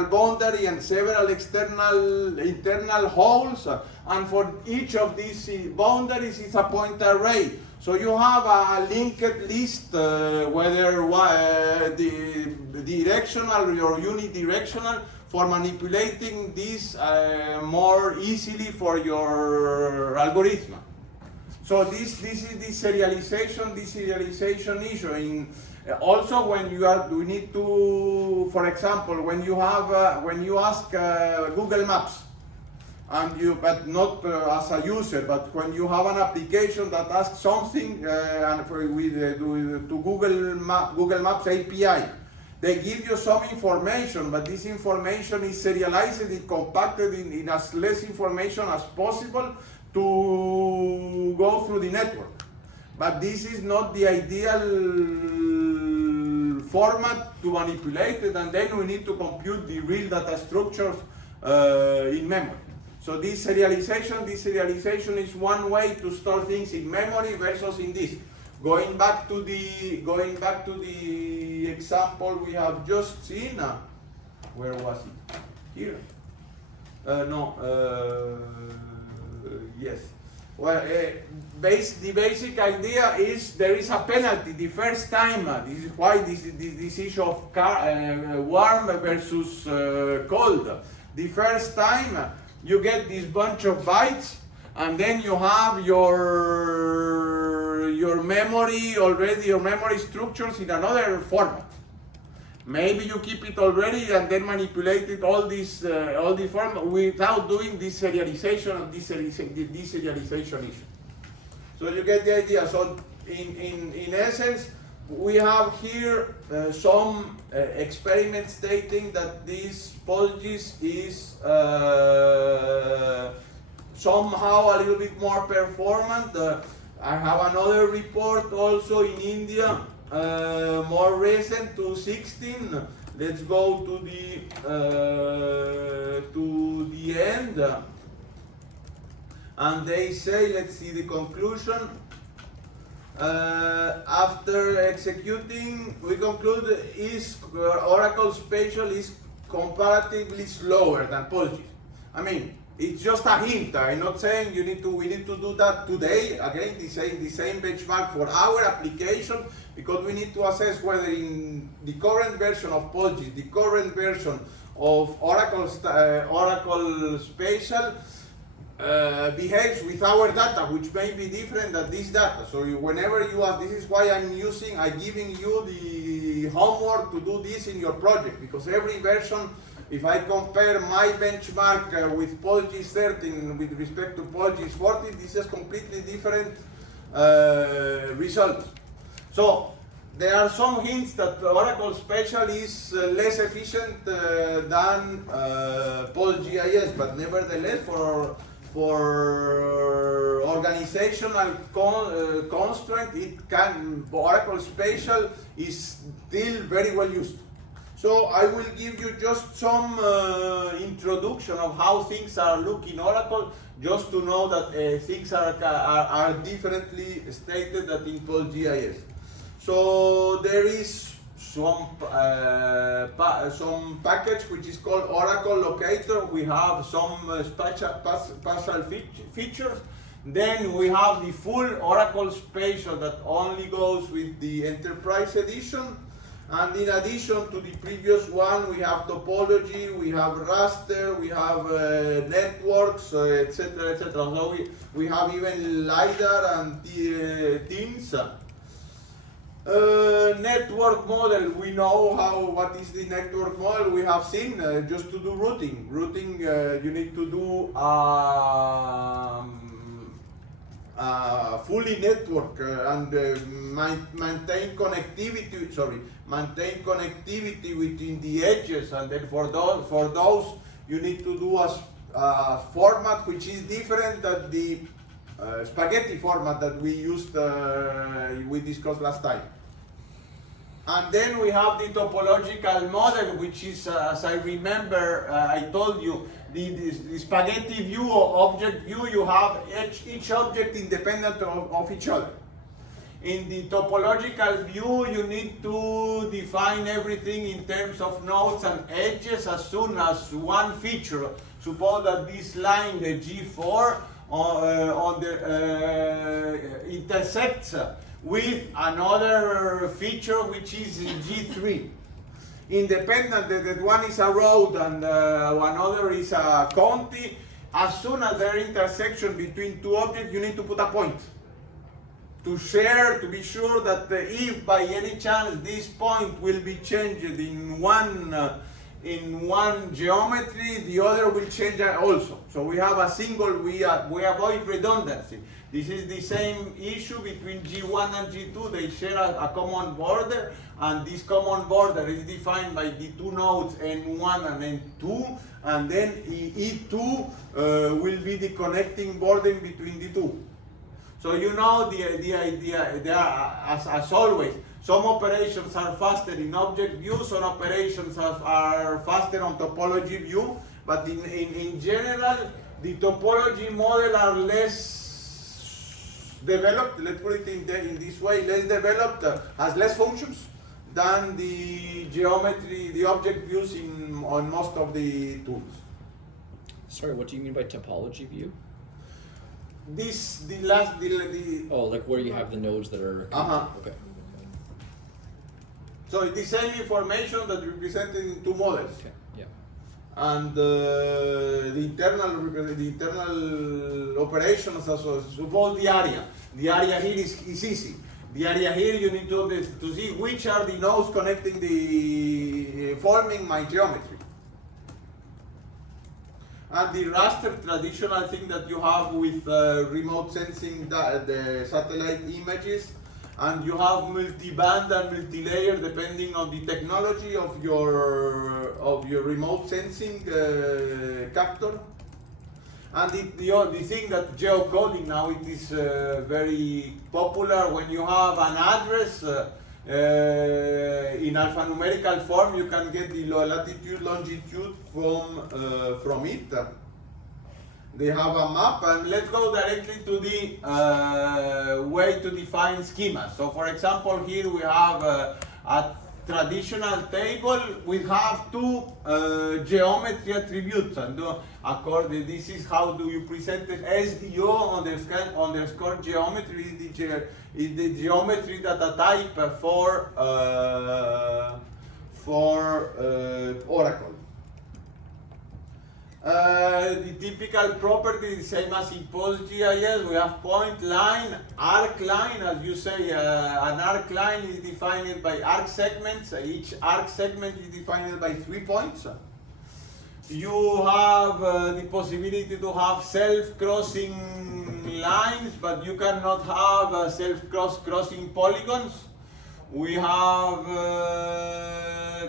boundary and several internal holes. And for each of these boundaries is a point array. So you have a linked list, whether the directional or unidirectional, for manipulating this more easily for your algorithm. So this is the serialization issue. Also, when we need to, for example, when you ask Google Maps, but not as a user, but when you have an application that asks something to Google Maps API, they give you some information, but this information is serialized, it's compacted in as less information as possible to go through the network. But this is not the ideal format to manipulate it, and then we need to compute the real data structures in memory. So this serialization is one way to store things in memory versus in disk. Going back to the example we have just seen, where was it? Here. Yes. Well, the basic idea is there is a penalty the first time. This is why this issue of warm versus cold. The first time you get this bunch of bytes, and then you have your memory already, your memory structures in another format. Maybe you keep it already and then manipulate it all the format without doing this serialization and deserialization issue. So you get the idea. So in essence, we have here some experiments stating that this PostGIS is somehow a little bit more performant. I have another report also in India, more recent, 2016. Let's go to the end. And they say, let's see the conclusion. After executing, we conclude Oracle Spatial is comparatively slower than PostGIS. I mean, it's just a hint. I'm not saying we need to do that today. Again, the same benchmark for our application, because we need to assess whether in the current version of PostGIS, the current version of Oracle Spatial behaves with our data, which may be different than this data. So whenever you ask, this is why I'm giving you the homework to do this in your project, because every version, if I compare my benchmark with PostGIS 13 with respect to PostGIS 14, this is completely different results. So there are some hints that Oracle Spatial is less efficient than PostGIS, but nevertheless, for organizational constraint, Oracle Spatial is still very well used. So I will give you just some introduction of how things are looking in Oracle, just to know that things are differently stated than in PostGIS. So there is some package which is called Oracle Locator. We have some partial features. Then we have the full Oracle Spatial that only goes with the Enterprise Edition. And in addition to the previous one, we have topology, we have raster, we have networks, etc., etc. So we have even LiDAR and TIMS. Network model, we know what is the network model. We have seen just to do routing. Routing, you need to do fully network and maintain connectivity. Maintain connectivity within the edges, and then for those you need to do a format which is different than the spaghetti format that we used, we discussed last time. And then we have the topological model, which is, as I remember, I told you, the spaghetti view or object view, you have each object independent of each other. In the topological view, you need to define everything in terms of nodes and edges as soon as one feature. Suppose that this line, the G4, intersects with another feature which is in G3. Independent that one is a road and another is a county, as soon as there is intersection between two objects, you need to put a point. To share, to be sure that if by any chance this point will be changed in one geometry, the other will change also. So we have a single, we avoid redundancy. This is the same issue between G1 and G2. They share a common border, and this common border is defined by the two nodes N1 and N2, and then E2 will be the connecting border between the two. So you know the idea, there are, as always, some operations are faster in object view, some operations are faster on topology view, but in general, the topology model are less developed, let's put it in this way, less developed, has less functions than the geometry, the object views on most of the tools. Sorry, what do you mean by topology view? Oh, like where you have the nodes that are. Okay. So it's the same information that represented in two models. Okay. Yeah. And the internal operations, also suppose the area. The area here is easy. The area here you need to see which are the nodes connecting forming my geometry. And the raster traditional thing that you have with remote sensing the satellite images, and you have multi-band and multi-layer depending on the technology of your remote sensing captor. And the thing that geocoding now, it is very popular. When you have an address in alphanumerical form, you can get the latitude, longitude from it. They have a map, and let's go directly to the way to define schemas. So for example, here we have a traditional table. We have two geometry attributes, and according, this is how do you present it. SDO underscore geometry is the geometry data type for Oracle. The typical property is the same as in PostGIS. We have point line, arc line. As you say, an arc line is defined by arc segments. Each arc segment is defined by 3 points. You have the possibility to have self-crossing lines, but you cannot have self-crossing polygons. We have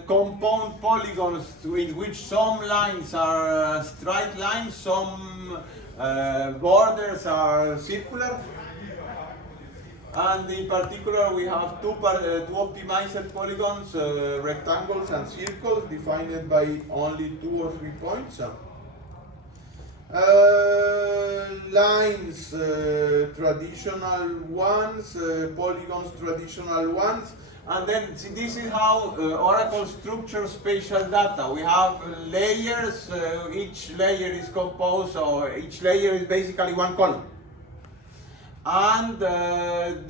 compound polygons in which some lines are straight lines, some borders are circular. And in particular, we have two optimized polygons, rectangles and circles, defined by only 2 or 3 points. Lines, traditional ones, polygons, traditional ones. And then see, this is how Oracle structures spatial data. We have layers, each layer is composed, or each layer is basically one column. And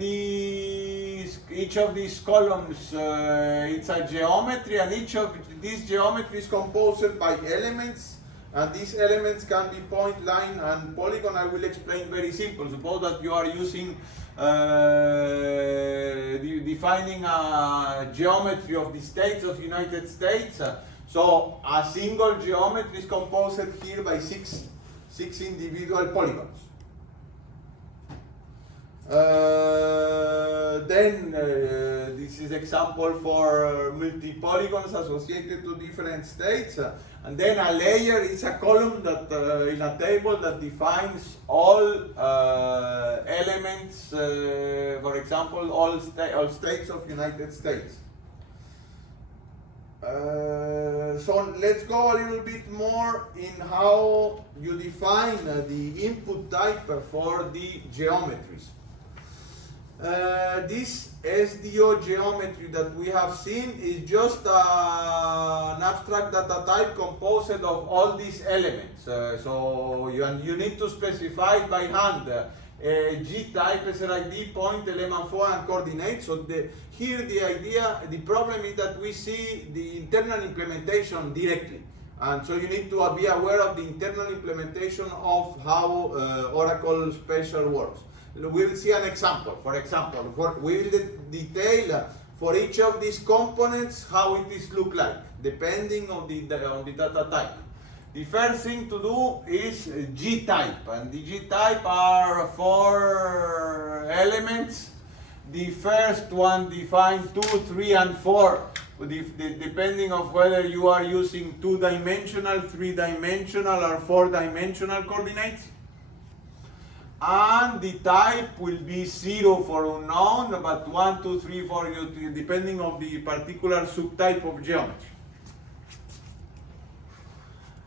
each of these columns, it's a geometry, and each of these geometry is composed by elements, and these elements can be point, line, and polygon. I will explain very simple. Suppose that you are using, defining a geometry of the states of the United States. So a single geometry is composed here by six individual polygons. This is example for multi-polygons associated to different states. And then a layer is a column that in a table that defines all elements, for example, all states of United States. So let's go a little bit more in how you define the input type for the geometries. This SDO geometry that we have seen is just an abstract data type composed of all these elements. So you need to specify by hand G-type, SRID, point, element 4, and coordinates. So here the problem is that we see the internal implementation directly. And so you need to be aware of the internal implementation of how Oracle Special works. We'll see an example. For example, we will detail for each of these components how it is look like, depending on the data type. The first thing to do is G-type, and the G-type are 4 elements. The first one defines 2, 3, and 4, depending on whether you are using 2-dimensional, 3-dimensional, or 4-dimensional coordinates. And the type will be 0 for unknown, but 1, 2, 3, 4, depending on the particular subtype of geometry.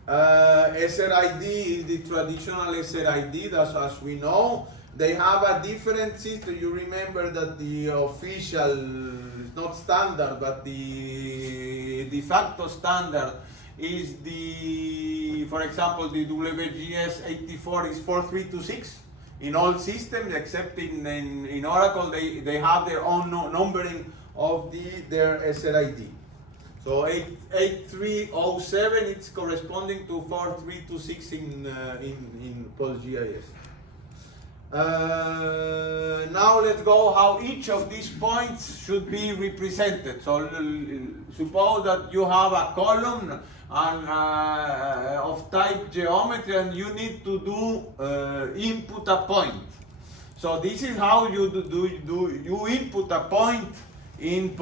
SRID is the traditional SRID, as we know. They have a different system. You remember that the official, not standard, but the de facto standard is for example, the WGS 84 is 4326 in all systems, except in Oracle, they have their own numbering of their SRID. So 8307, it's corresponding to 4326 in PostGIS. Now let's go how each of these points should be represented. So suppose that you have a column of type geometry and you need to do input a point. So this is how you input a point in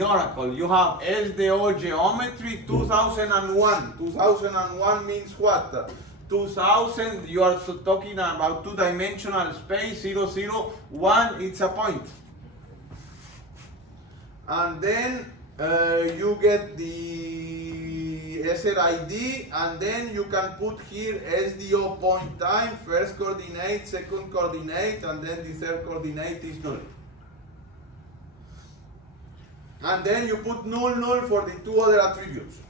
Oracle. You have SDO geometry 2001. 2001 means what? 2000, you are talking about 2-dimensional space, 0, 0, 1, it's a point. And then you get the SRID, and then you can put here SDO point time, first coordinate, second coordinate, and then the third coordinate is null. And then you put null, null for the 2 other attributes.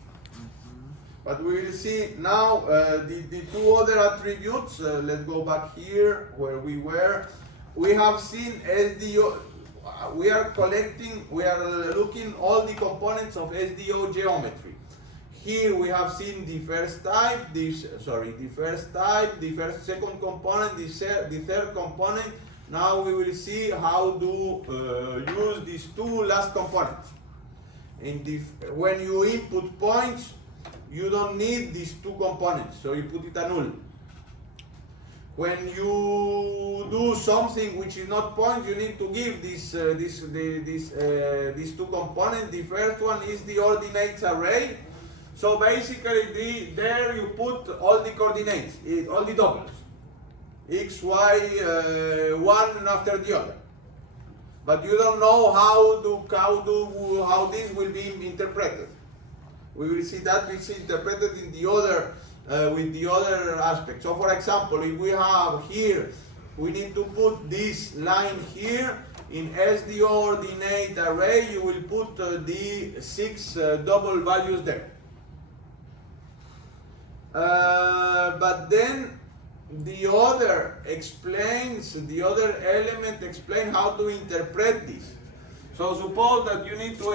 But we will see now the 2 other attributes. Let's go back here where we were. We have seen SDO. We are looking all the components of SDO geometry. Here we have seen the first type, the second component, the third component. Now we will see how to use these 2 last components. When you input points, you don't need these 2 components, so you put it a null. When you do something which is not point, you need to give these 2 components. The first one is the ordinates array. So basically, there you put all the coordinates, all the doubles, x, y, one after the other. But you don't know how this will be interpreted. We will see that it's interpreted in the other with the other aspect. So for example, if we have here, we need to put this line here in SDO ordinate array. You will put the 6 double values there. But then the other element explains how to interpret this. So suppose that you need to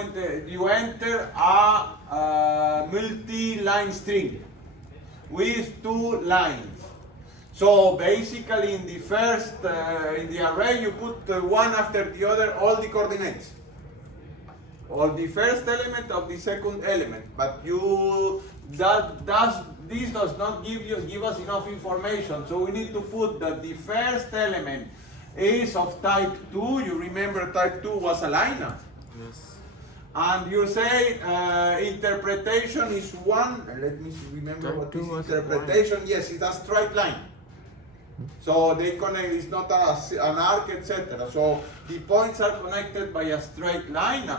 enter a multi-line string with 2 lines. So basically, in the first in the array, you put one after the other all the coordinates, or the first element of the second element. But this does not give us enough information. So we need to put that the first element is of type 2. You remember type 2 was a line. Yes. And you say interpretation is 1. Let me remember Type what 2 is was interpretation. Yes, it's a straight line. So they connect, it's not an arc, etc. So the points are connected by a straight line.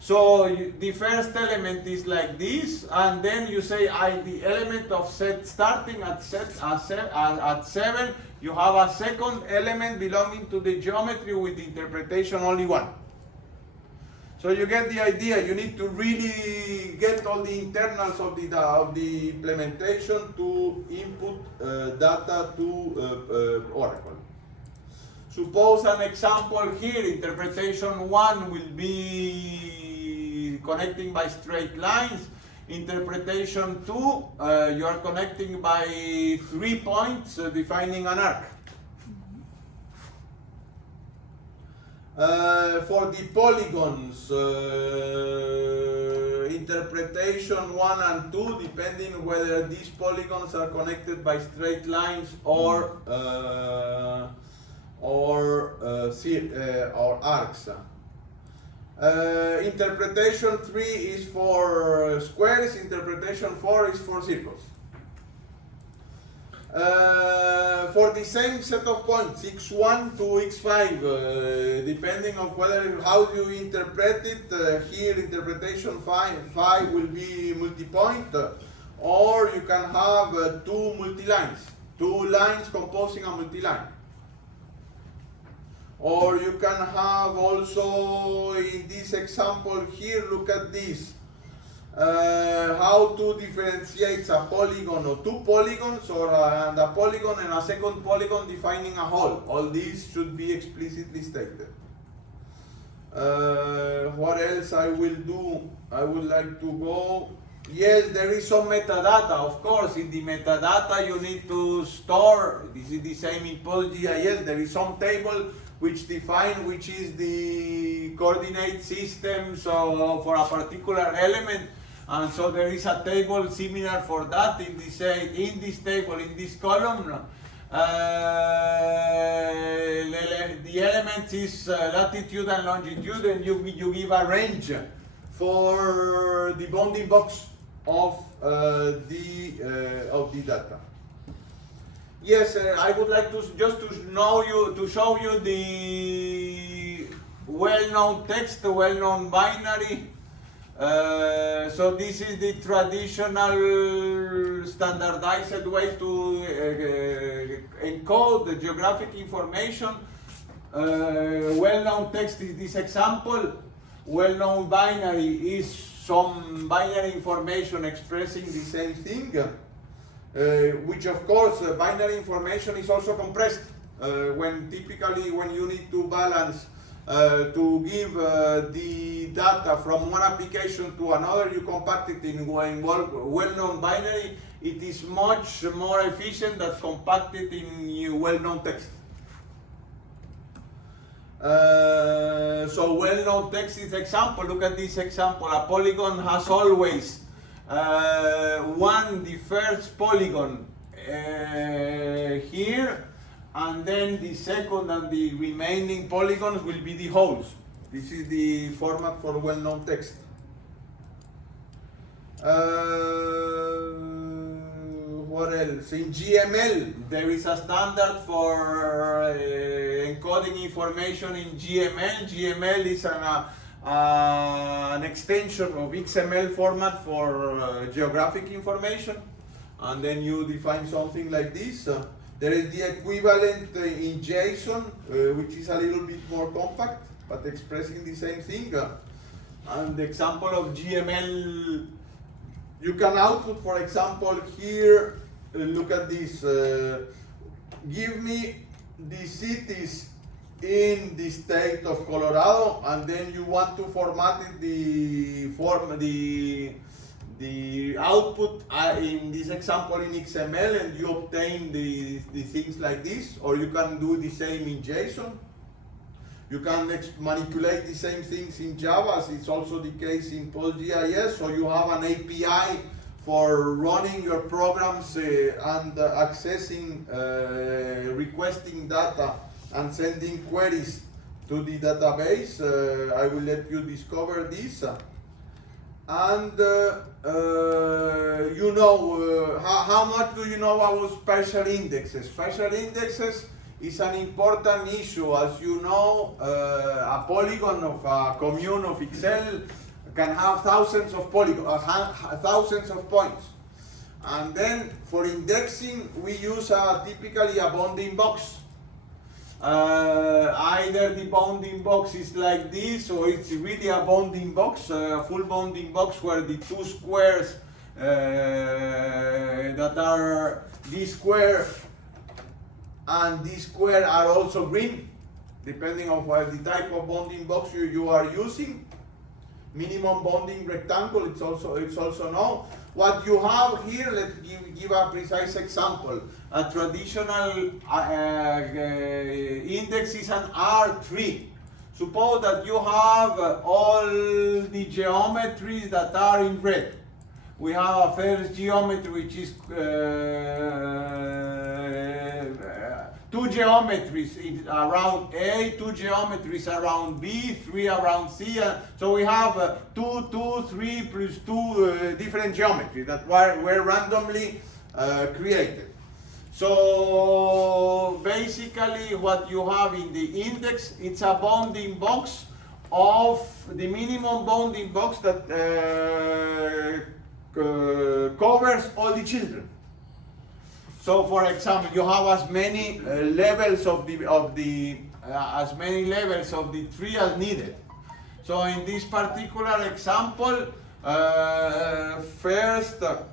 So the first element is like this, and then you say the element of set starting at 7, you have a second element belonging to the geometry with interpretation only 1. So you get the idea. You need to really get all the internals of the implementation to input data to Oracle. Suppose an example here, interpretation 1 will be connecting by straight lines. Interpretation 2, you are connecting by 3 points, defining an arc. For the polygons, interpretation 1 and 2, depending whether these polygons are connected by straight lines or arcs. Interpretation 3 is for squares, interpretation 4 is for circles. For the same set of points, x1 to x5, depending on how you interpret it, here interpretation 5 will be multi-point, or you can have 2 multi-lines, 2 lines composing a multi-line. Or you can have also, in this example here, look at this. How to differentiate a polygon or 2 polygons, or and a polygon and a second polygon defining a hole. All these should be explicitly stated. What else I will do? I would like to go. Yes, there is some metadata, of course. In the metadata you need to store, this is the same in PostGIS, there is some table which define which is the coordinate system for a particular element. And so there is a table similar for that. In this table, in this column, the element is latitude and longitude, and you give a range for the bounding box of the data. Yes, I would like to show you the well-known text, the well-known binary. So this is the traditional standardized way to encode the geographic information. Well-known text is this example. Well-known binary is some binary information expressing the same thing, which of course binary information is also compressed. Typically when you need to balance to give the data from one application to another, you compact it in well-known binary. It is much more efficient than compacted in well-known text. So well-known text is example. Look at this example. A polygon has always the first polygon here, and then the second and the remaining polygons will be the holes. This is the format for well-known text. What else? In GML, there is a standard for encoding information in GML. GML is an extension of XML format for geographic information. And then you define something like this. There is the equivalent in JSON, which is a little bit more compact, but expressing the same thing. And the example of GML, you can output, for example, here, look at this. Give me the cities in the state of Colorado, and then you want to format it, the output in this example in XML, and you obtain the things like this. Or you can do the same in JSON. You can manipulate the same things in Java, as it's also the case in PostGIS. So you have an API for running your programs and accessing, requesting data and sending queries to the database. I will let you discover this. And you know, how much do you know about special indexes? Special indexes is an important issue. As you know, a polygon of a commune of Excel can have thousands of polygons, thousands of points. And then for indexing, we use typically a bounding box. Either the bounding box is like this, or it's really a bounding box, a full bounding box where the two squares that are this square and this square are also green, depending on what the type of bounding box you are using. Minimum bounding rectangle, it's also known. What you have here, let's give a precise example. A traditional index is an R3. Suppose that you have all the geometries that are in red. We have a first geometry which is two geometries around A, two geometries around B, 3 around C. So we have 2, 2, 3 plus 2 different geometries that were randomly created. So basically what you have in the index, it's a bounding box of the minimum bounding box that covers all the children. So, for example, you have as many levels of the tree as needed. So, in this particular example, first, the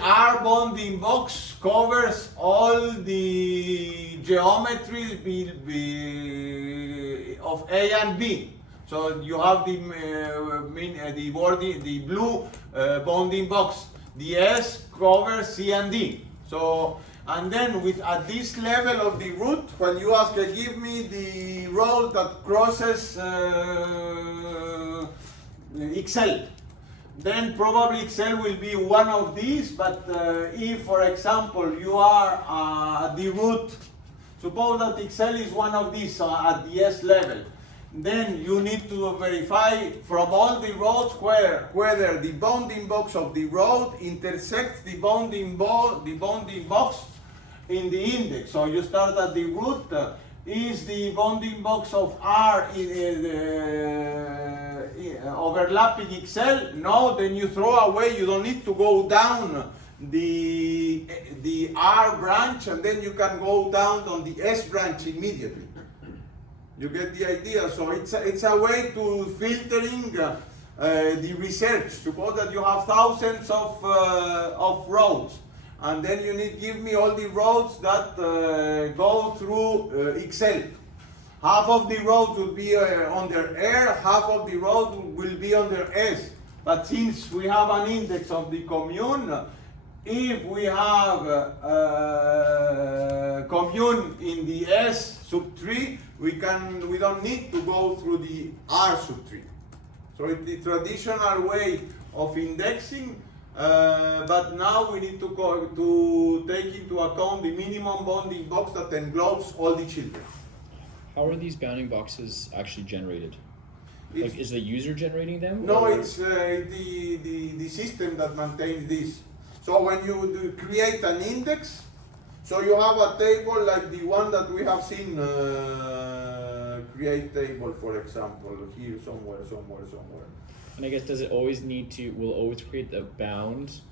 R bounding box covers all the geometries of A and B. So you have the blue bounding box. The S covers C and D. So, and then at this level of the root, when you ask, give me the road that crosses Excel, then probably Excel will be one of these. But if, for example, you are at the root, suppose that Excel is one of these at the S level. Then you need to verify from all the roads whether the bounding box of the road intersects the bounding box in the index. So you start at the root. Is the bounding box of R overlapping Excel? No, then you throw away. You don't need to go down the R branch, and then you can go down on the S branch immediately. You get the idea? So it's a way to filtering the research. Suppose that you have thousands of roads, and then you need give me all the roads that go through Excel. Half of the roads will be under R, half of the roads will be under S. But since we have an index of the commune, if we have commune in the S sub 3, we don't need to go through the R sub 3. So it's the traditional way of indexing, but now we need to take into account the minimum bounding box that englobes all the children. How are these bounding boxes actually generated? Like, is the user generating them? No, or? it's the system that maintains this. So when you create an index, so you have a table like the one that we have seen, create table, for example, here somewhere. And I guess does it always will always create a bound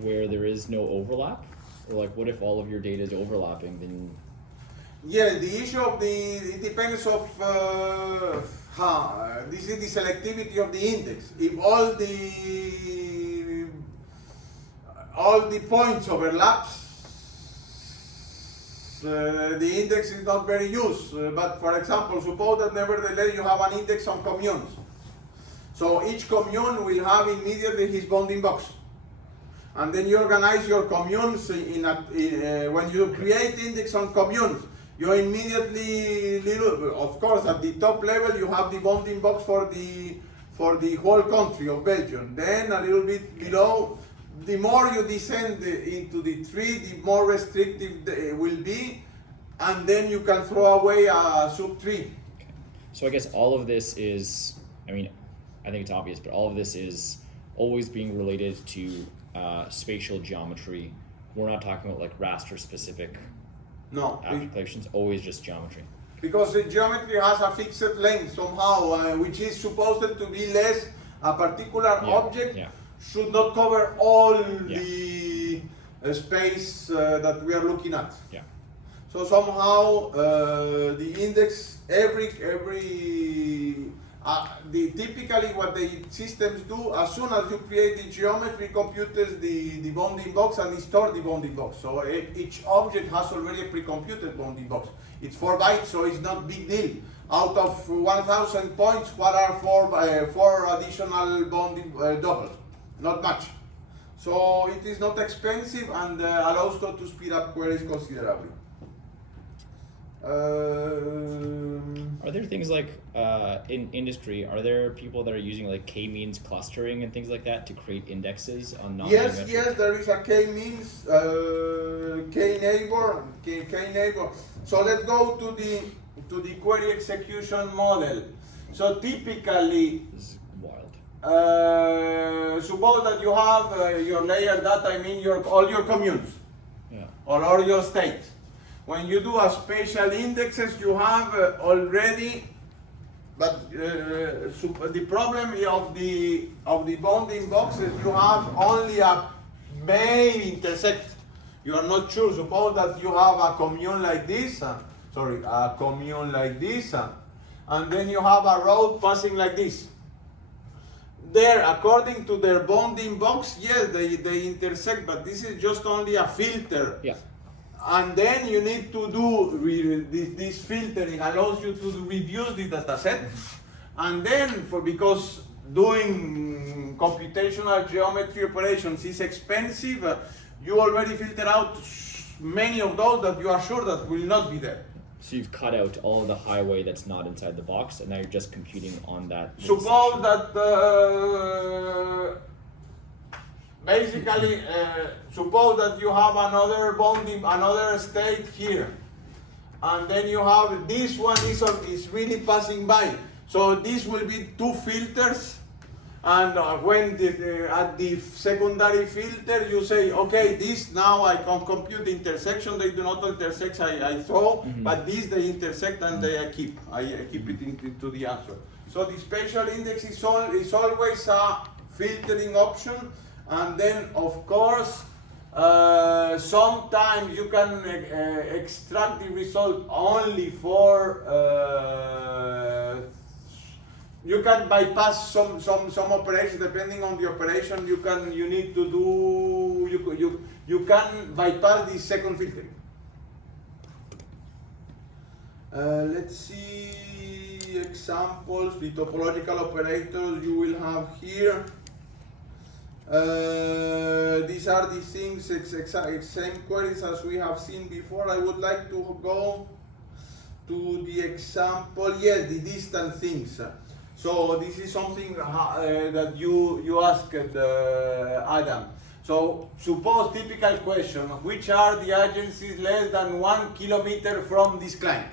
where there is no overlap? Or like what if all of your data is overlapping, then? Yeah, the issue of it depends of this is the selectivity of the index. If all the points overlaps, the index is not very used. But for example, suppose that nevertheless you have an index on communes. So each commune will have immediately his bounding box. And then you organize your communes when you create index on communes, you immediately, of course, at the top level you have the bounding box for the whole country of Belgium. Then a little bit below, the more you descend into the tree, the more restrictive it will be, and then you can throw away a sub-tree. So I guess all of this is, I mean, I think it's obvious, but all of this is always being related to spatial geometry. We're not talking about like raster specific No, applications, always just geometry. because the geometry has a fixed length somehow, which is supposed to be less. A particular Yeah, object yeah. should not cover all Yeah. the space that we are looking at. Yeah. So somehow the index typically what the systems do, as soon as you create the geometry, computes the bounding box and it stores the bounding box. So each object has already a pre-computed bounding box. It's 4 bytes, so it's not big deal. Out of 1,000 points, what are four additional bounding doubles? Not much. So it is not expensive and allows to speed up queries considerably. Are there things like in industry? Are there people that are using like k-means clustering and things like that to create indexes on non-geometric? Yes, there is a k-means, k-neighbor. So let's go to the query execution model. So typically, This is wild. suppose that you have your layer data, I mean all your communes Yeah. or all your states. When you do a spatial indexes, you have already, but the problem of the bounding boxes, you have only a may intersect. You are not sure. Suppose that you have a commune like this, and then you have a road passing like this. There, according to their bounding box, yes, they intersect, but this is just only a filter. Yeah. And then you need to do this filtering allows you to reduce the data set. And then, because doing computational geometry operations is expensive, you already filter out many of those that you are sure that will not be there. So you've cut out all of the highway that's not inside the box, and now you're just computing on that. little Suppose section. that basically, suppose that you have another state here, and then you have this one is really passing by. So this will be two filters, and when at the secondary filter you say, okay, this now I can compute the intersection. They do not intersect, I throw, but these they intersect and I keep it into the answer. So the spatial index is always a filtering option. And then, of course, sometimes you can extract the result only for. You can bypass some operation depending on the operation. You need to do. You can bypass the second filtering. Let's see examples. The topological operators you will have here. These are the things, same queries as we have seen before. I would like to go to the example, yes, the distant things. So this is something that you asked Adam. So suppose typical question, which are the agencies less than 1 kilometer from this client?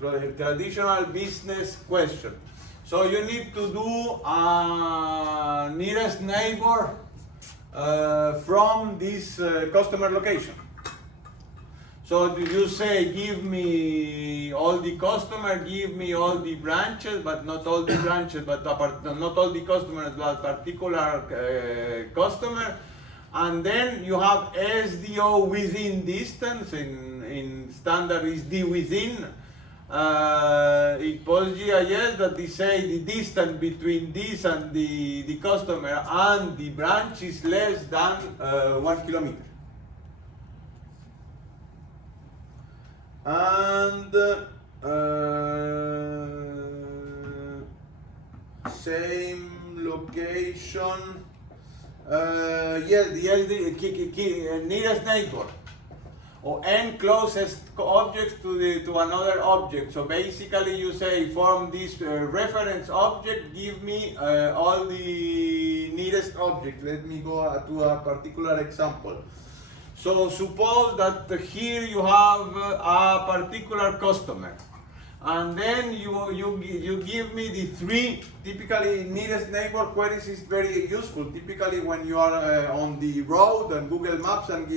So the traditional business question. So you need to do nearest neighbor from this customer location. So you say, give me all the customer, give me all the branches, but not all the branches, but not all the customers, but particular customer. And then you have SDO within distance, in standard is D within. In PostGIS that they say the distance between this and the customer and the branch is less than 1 kilometer. And same location. Yes, the nearest neighbor or n closest objects to another object. So basically you say from this reference object give me all the nearest objects. Let me go to a particular example. So suppose that here you have a particular customer, and then you give me the three. Typically, nearest neighbor queries is very useful. Typically, when you are on the road and Google Maps and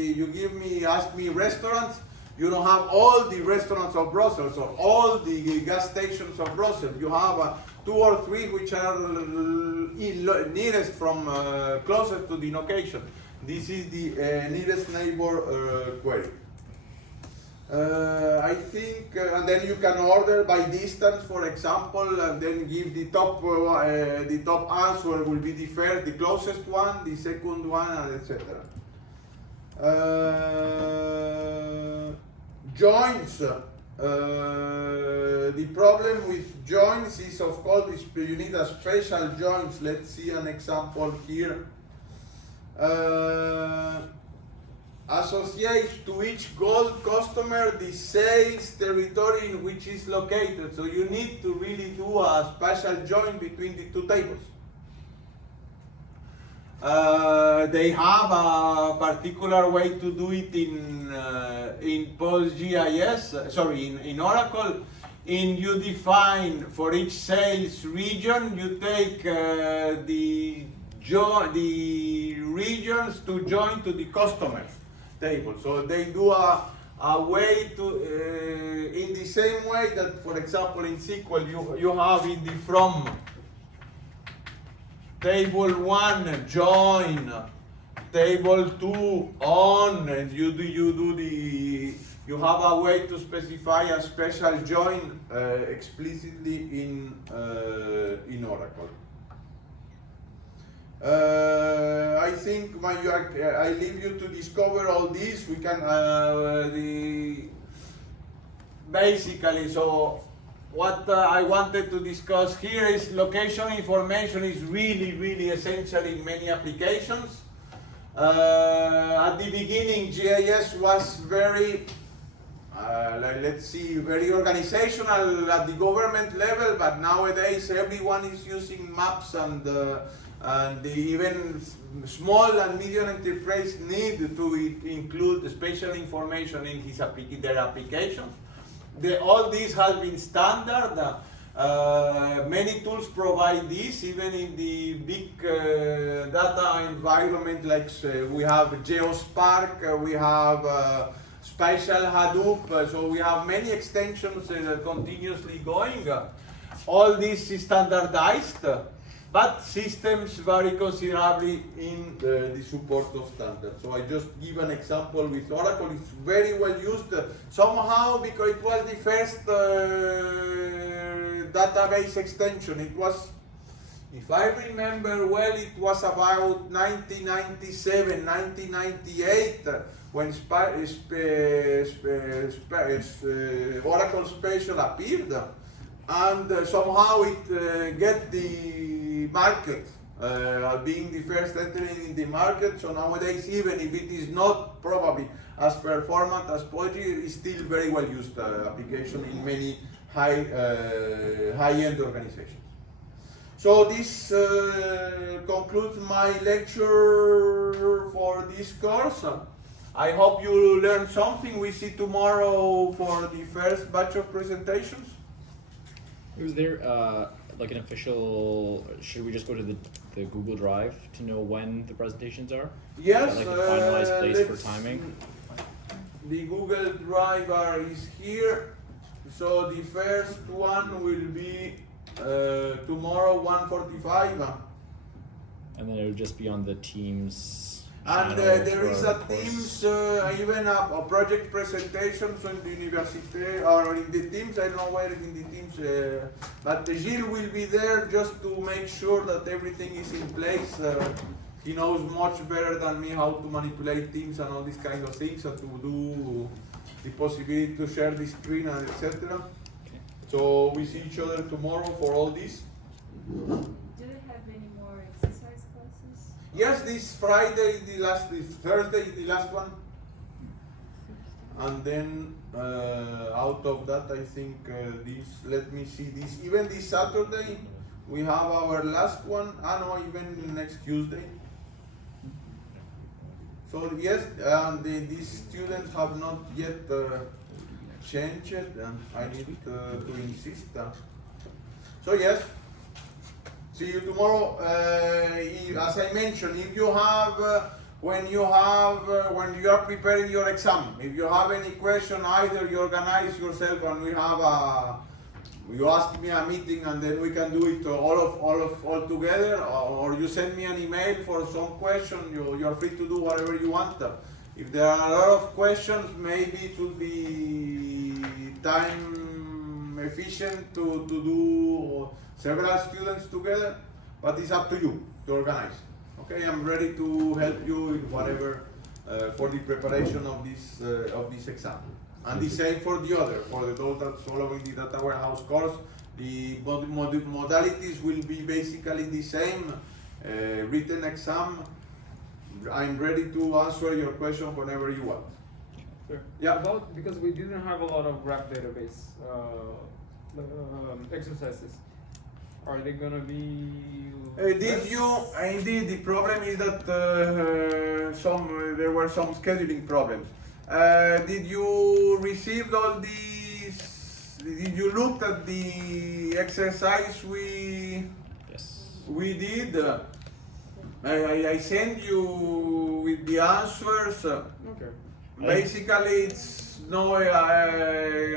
ask me restaurants, you don't have all the restaurants of Brussels or all the gas stations of Brussels. You have 2 or 3 which are nearest from closest to the location. This is the nearest neighbor query. I think, and then you can order by distance, for example, and then give the top answer will be the first, the closest one, the second one, and etc. Joins. The problem with joins is, of course, you need a special joins. Let's see an example here. Associate to each gold customer the sales territory in which is located. So you need to really do a special join between the two tables. They have a particular way to do it in PostGIS, in Oracle. You define for each sales region, you take the regions to join to the customers table. So they do a way to, in the same way that, for example, in SQL you have in the from table 1 join, table 2 on, and you have a way to specify a special join explicitly in Oracle. I think when I leave you to discover all this. We can basically. So what I wanted to discuss here is location information is really essential in many applications. At the beginning, GIS was very very organizational at the government level, but nowadays everyone is using maps, and even small and medium enterprise need to include special information in their applications. All this has been standard. Many tools provide this, even in the big data environment, like we have GeoSpark, we have Spatial Hadoop, so we have many extensions continuously going. All this is standardized, but systems vary considerably in the support of standards. So I just give an example with Oracle. It's very well used somehow because it was the first database extension. It was, if I remember well, it was about 1997, 1998 when Oracle Spatial appeared, and somehow it get the market, being the first entering in the market. So nowadays, even if it is not probably as performant as PostGIS, it's still very well used application in many high-end organizations. So this concludes my lecture for this course. I hope you learned something. We see tomorrow for the first batch of presentations. Is there like an official? Should we just go to the Google Drive to know when the presentations are? Yes. Is that like a finalized place for timing? The Google Drive is here. So the first one will be tomorrow 1:45. And then it would just be on the Teams. And channel there is for a course. Teams, even a project presentation so in the university or in the Teams. I don't know where in the Teams, but Gilles will be there just to make sure that everything is in place. He knows much better than me how to manipulate Teams and all these kind of things, and to do the possibility to share the screen and etc. Okay. So we see each other tomorrow for all this. Do they have any more exercise classes? Yes, this Friday, this Thursday, the last one. And then Out of that, I think let me see, even this Saturday, we have our last one. No, even next Tuesday. So yes, these students have not yet changed it, and I need to insist. So yes, see you tomorrow. As I mentioned, if you have when you are preparing your exam, if you have any question, either you organize yourself and you ask me a meeting and then we can do it all together, or you send me an email for some question. You are free to do whatever you want. If there are a lot of questions, maybe it will be time efficient to do several students together, but it's up to you to organize. Okay, I'm ready to help you in whatever for the preparation of this exam. And the same for the other, for those that following the data warehouse course, the modalities will be basically the same. Written exam. I'm ready to answer your question whenever you want. Sure. Yeah. Because we didn't have a lot of graph database exercises. Are they gonna be? Indeed, the problem is that there were some scheduling problems. Did you receive all these? Did you look at the exercise Yes. we did? I sent you with the answers. Okay. Basically, it's knowing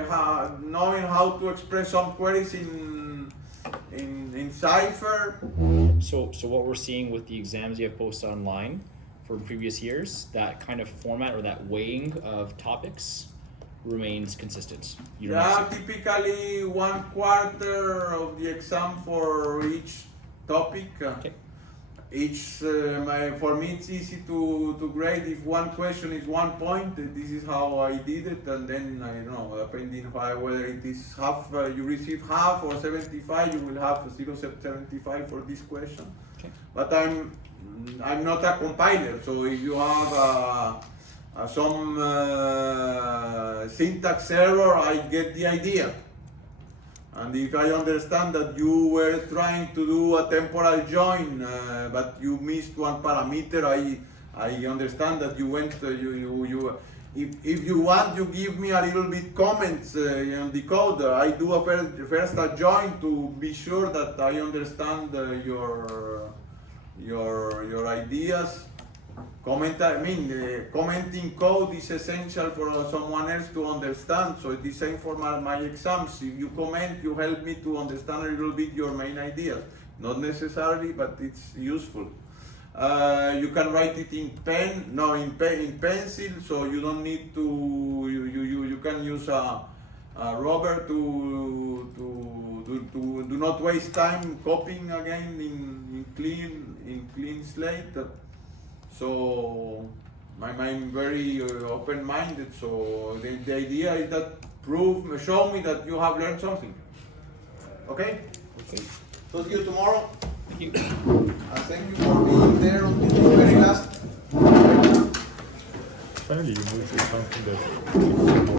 how to express some queries in Cypher. So what we're seeing with the exams you have posted online from previous years, that kind of format or that weighing of topics remains consistent. You don't Yeah, see- typically 1/4 of the exam for each topic. Okay. For me, it's easy to grade. If one question is 1 point, this is how I did it, and then I don't know, depending whether it is half, you receive half or 75, you will have 0.75 for this question. Okay. But I'm not a compiler, so if you have some syntax error, I get the idea. And if I understand that you were trying to do a temporal join, but you missed one parameter, I understand that you went, if you want, you give me a little bit comments on the code. I do first a join to be sure that I understand your ideas. Commenting code is essential for someone else to understand. So it's the same for my exams. If you comment, you help me to understand a little bit your main ideas. Not necessarily, but it's useful. You can write it in in pencil, so you don't need to. You can use a rubber to do not waste time copying again in clean slate. So I'm very open-minded. So the idea is that show me that you have learned something. Okay? Okay. So see you tomorrow. Thank you. Thank you for being there until the very last. Finally, you moved to something that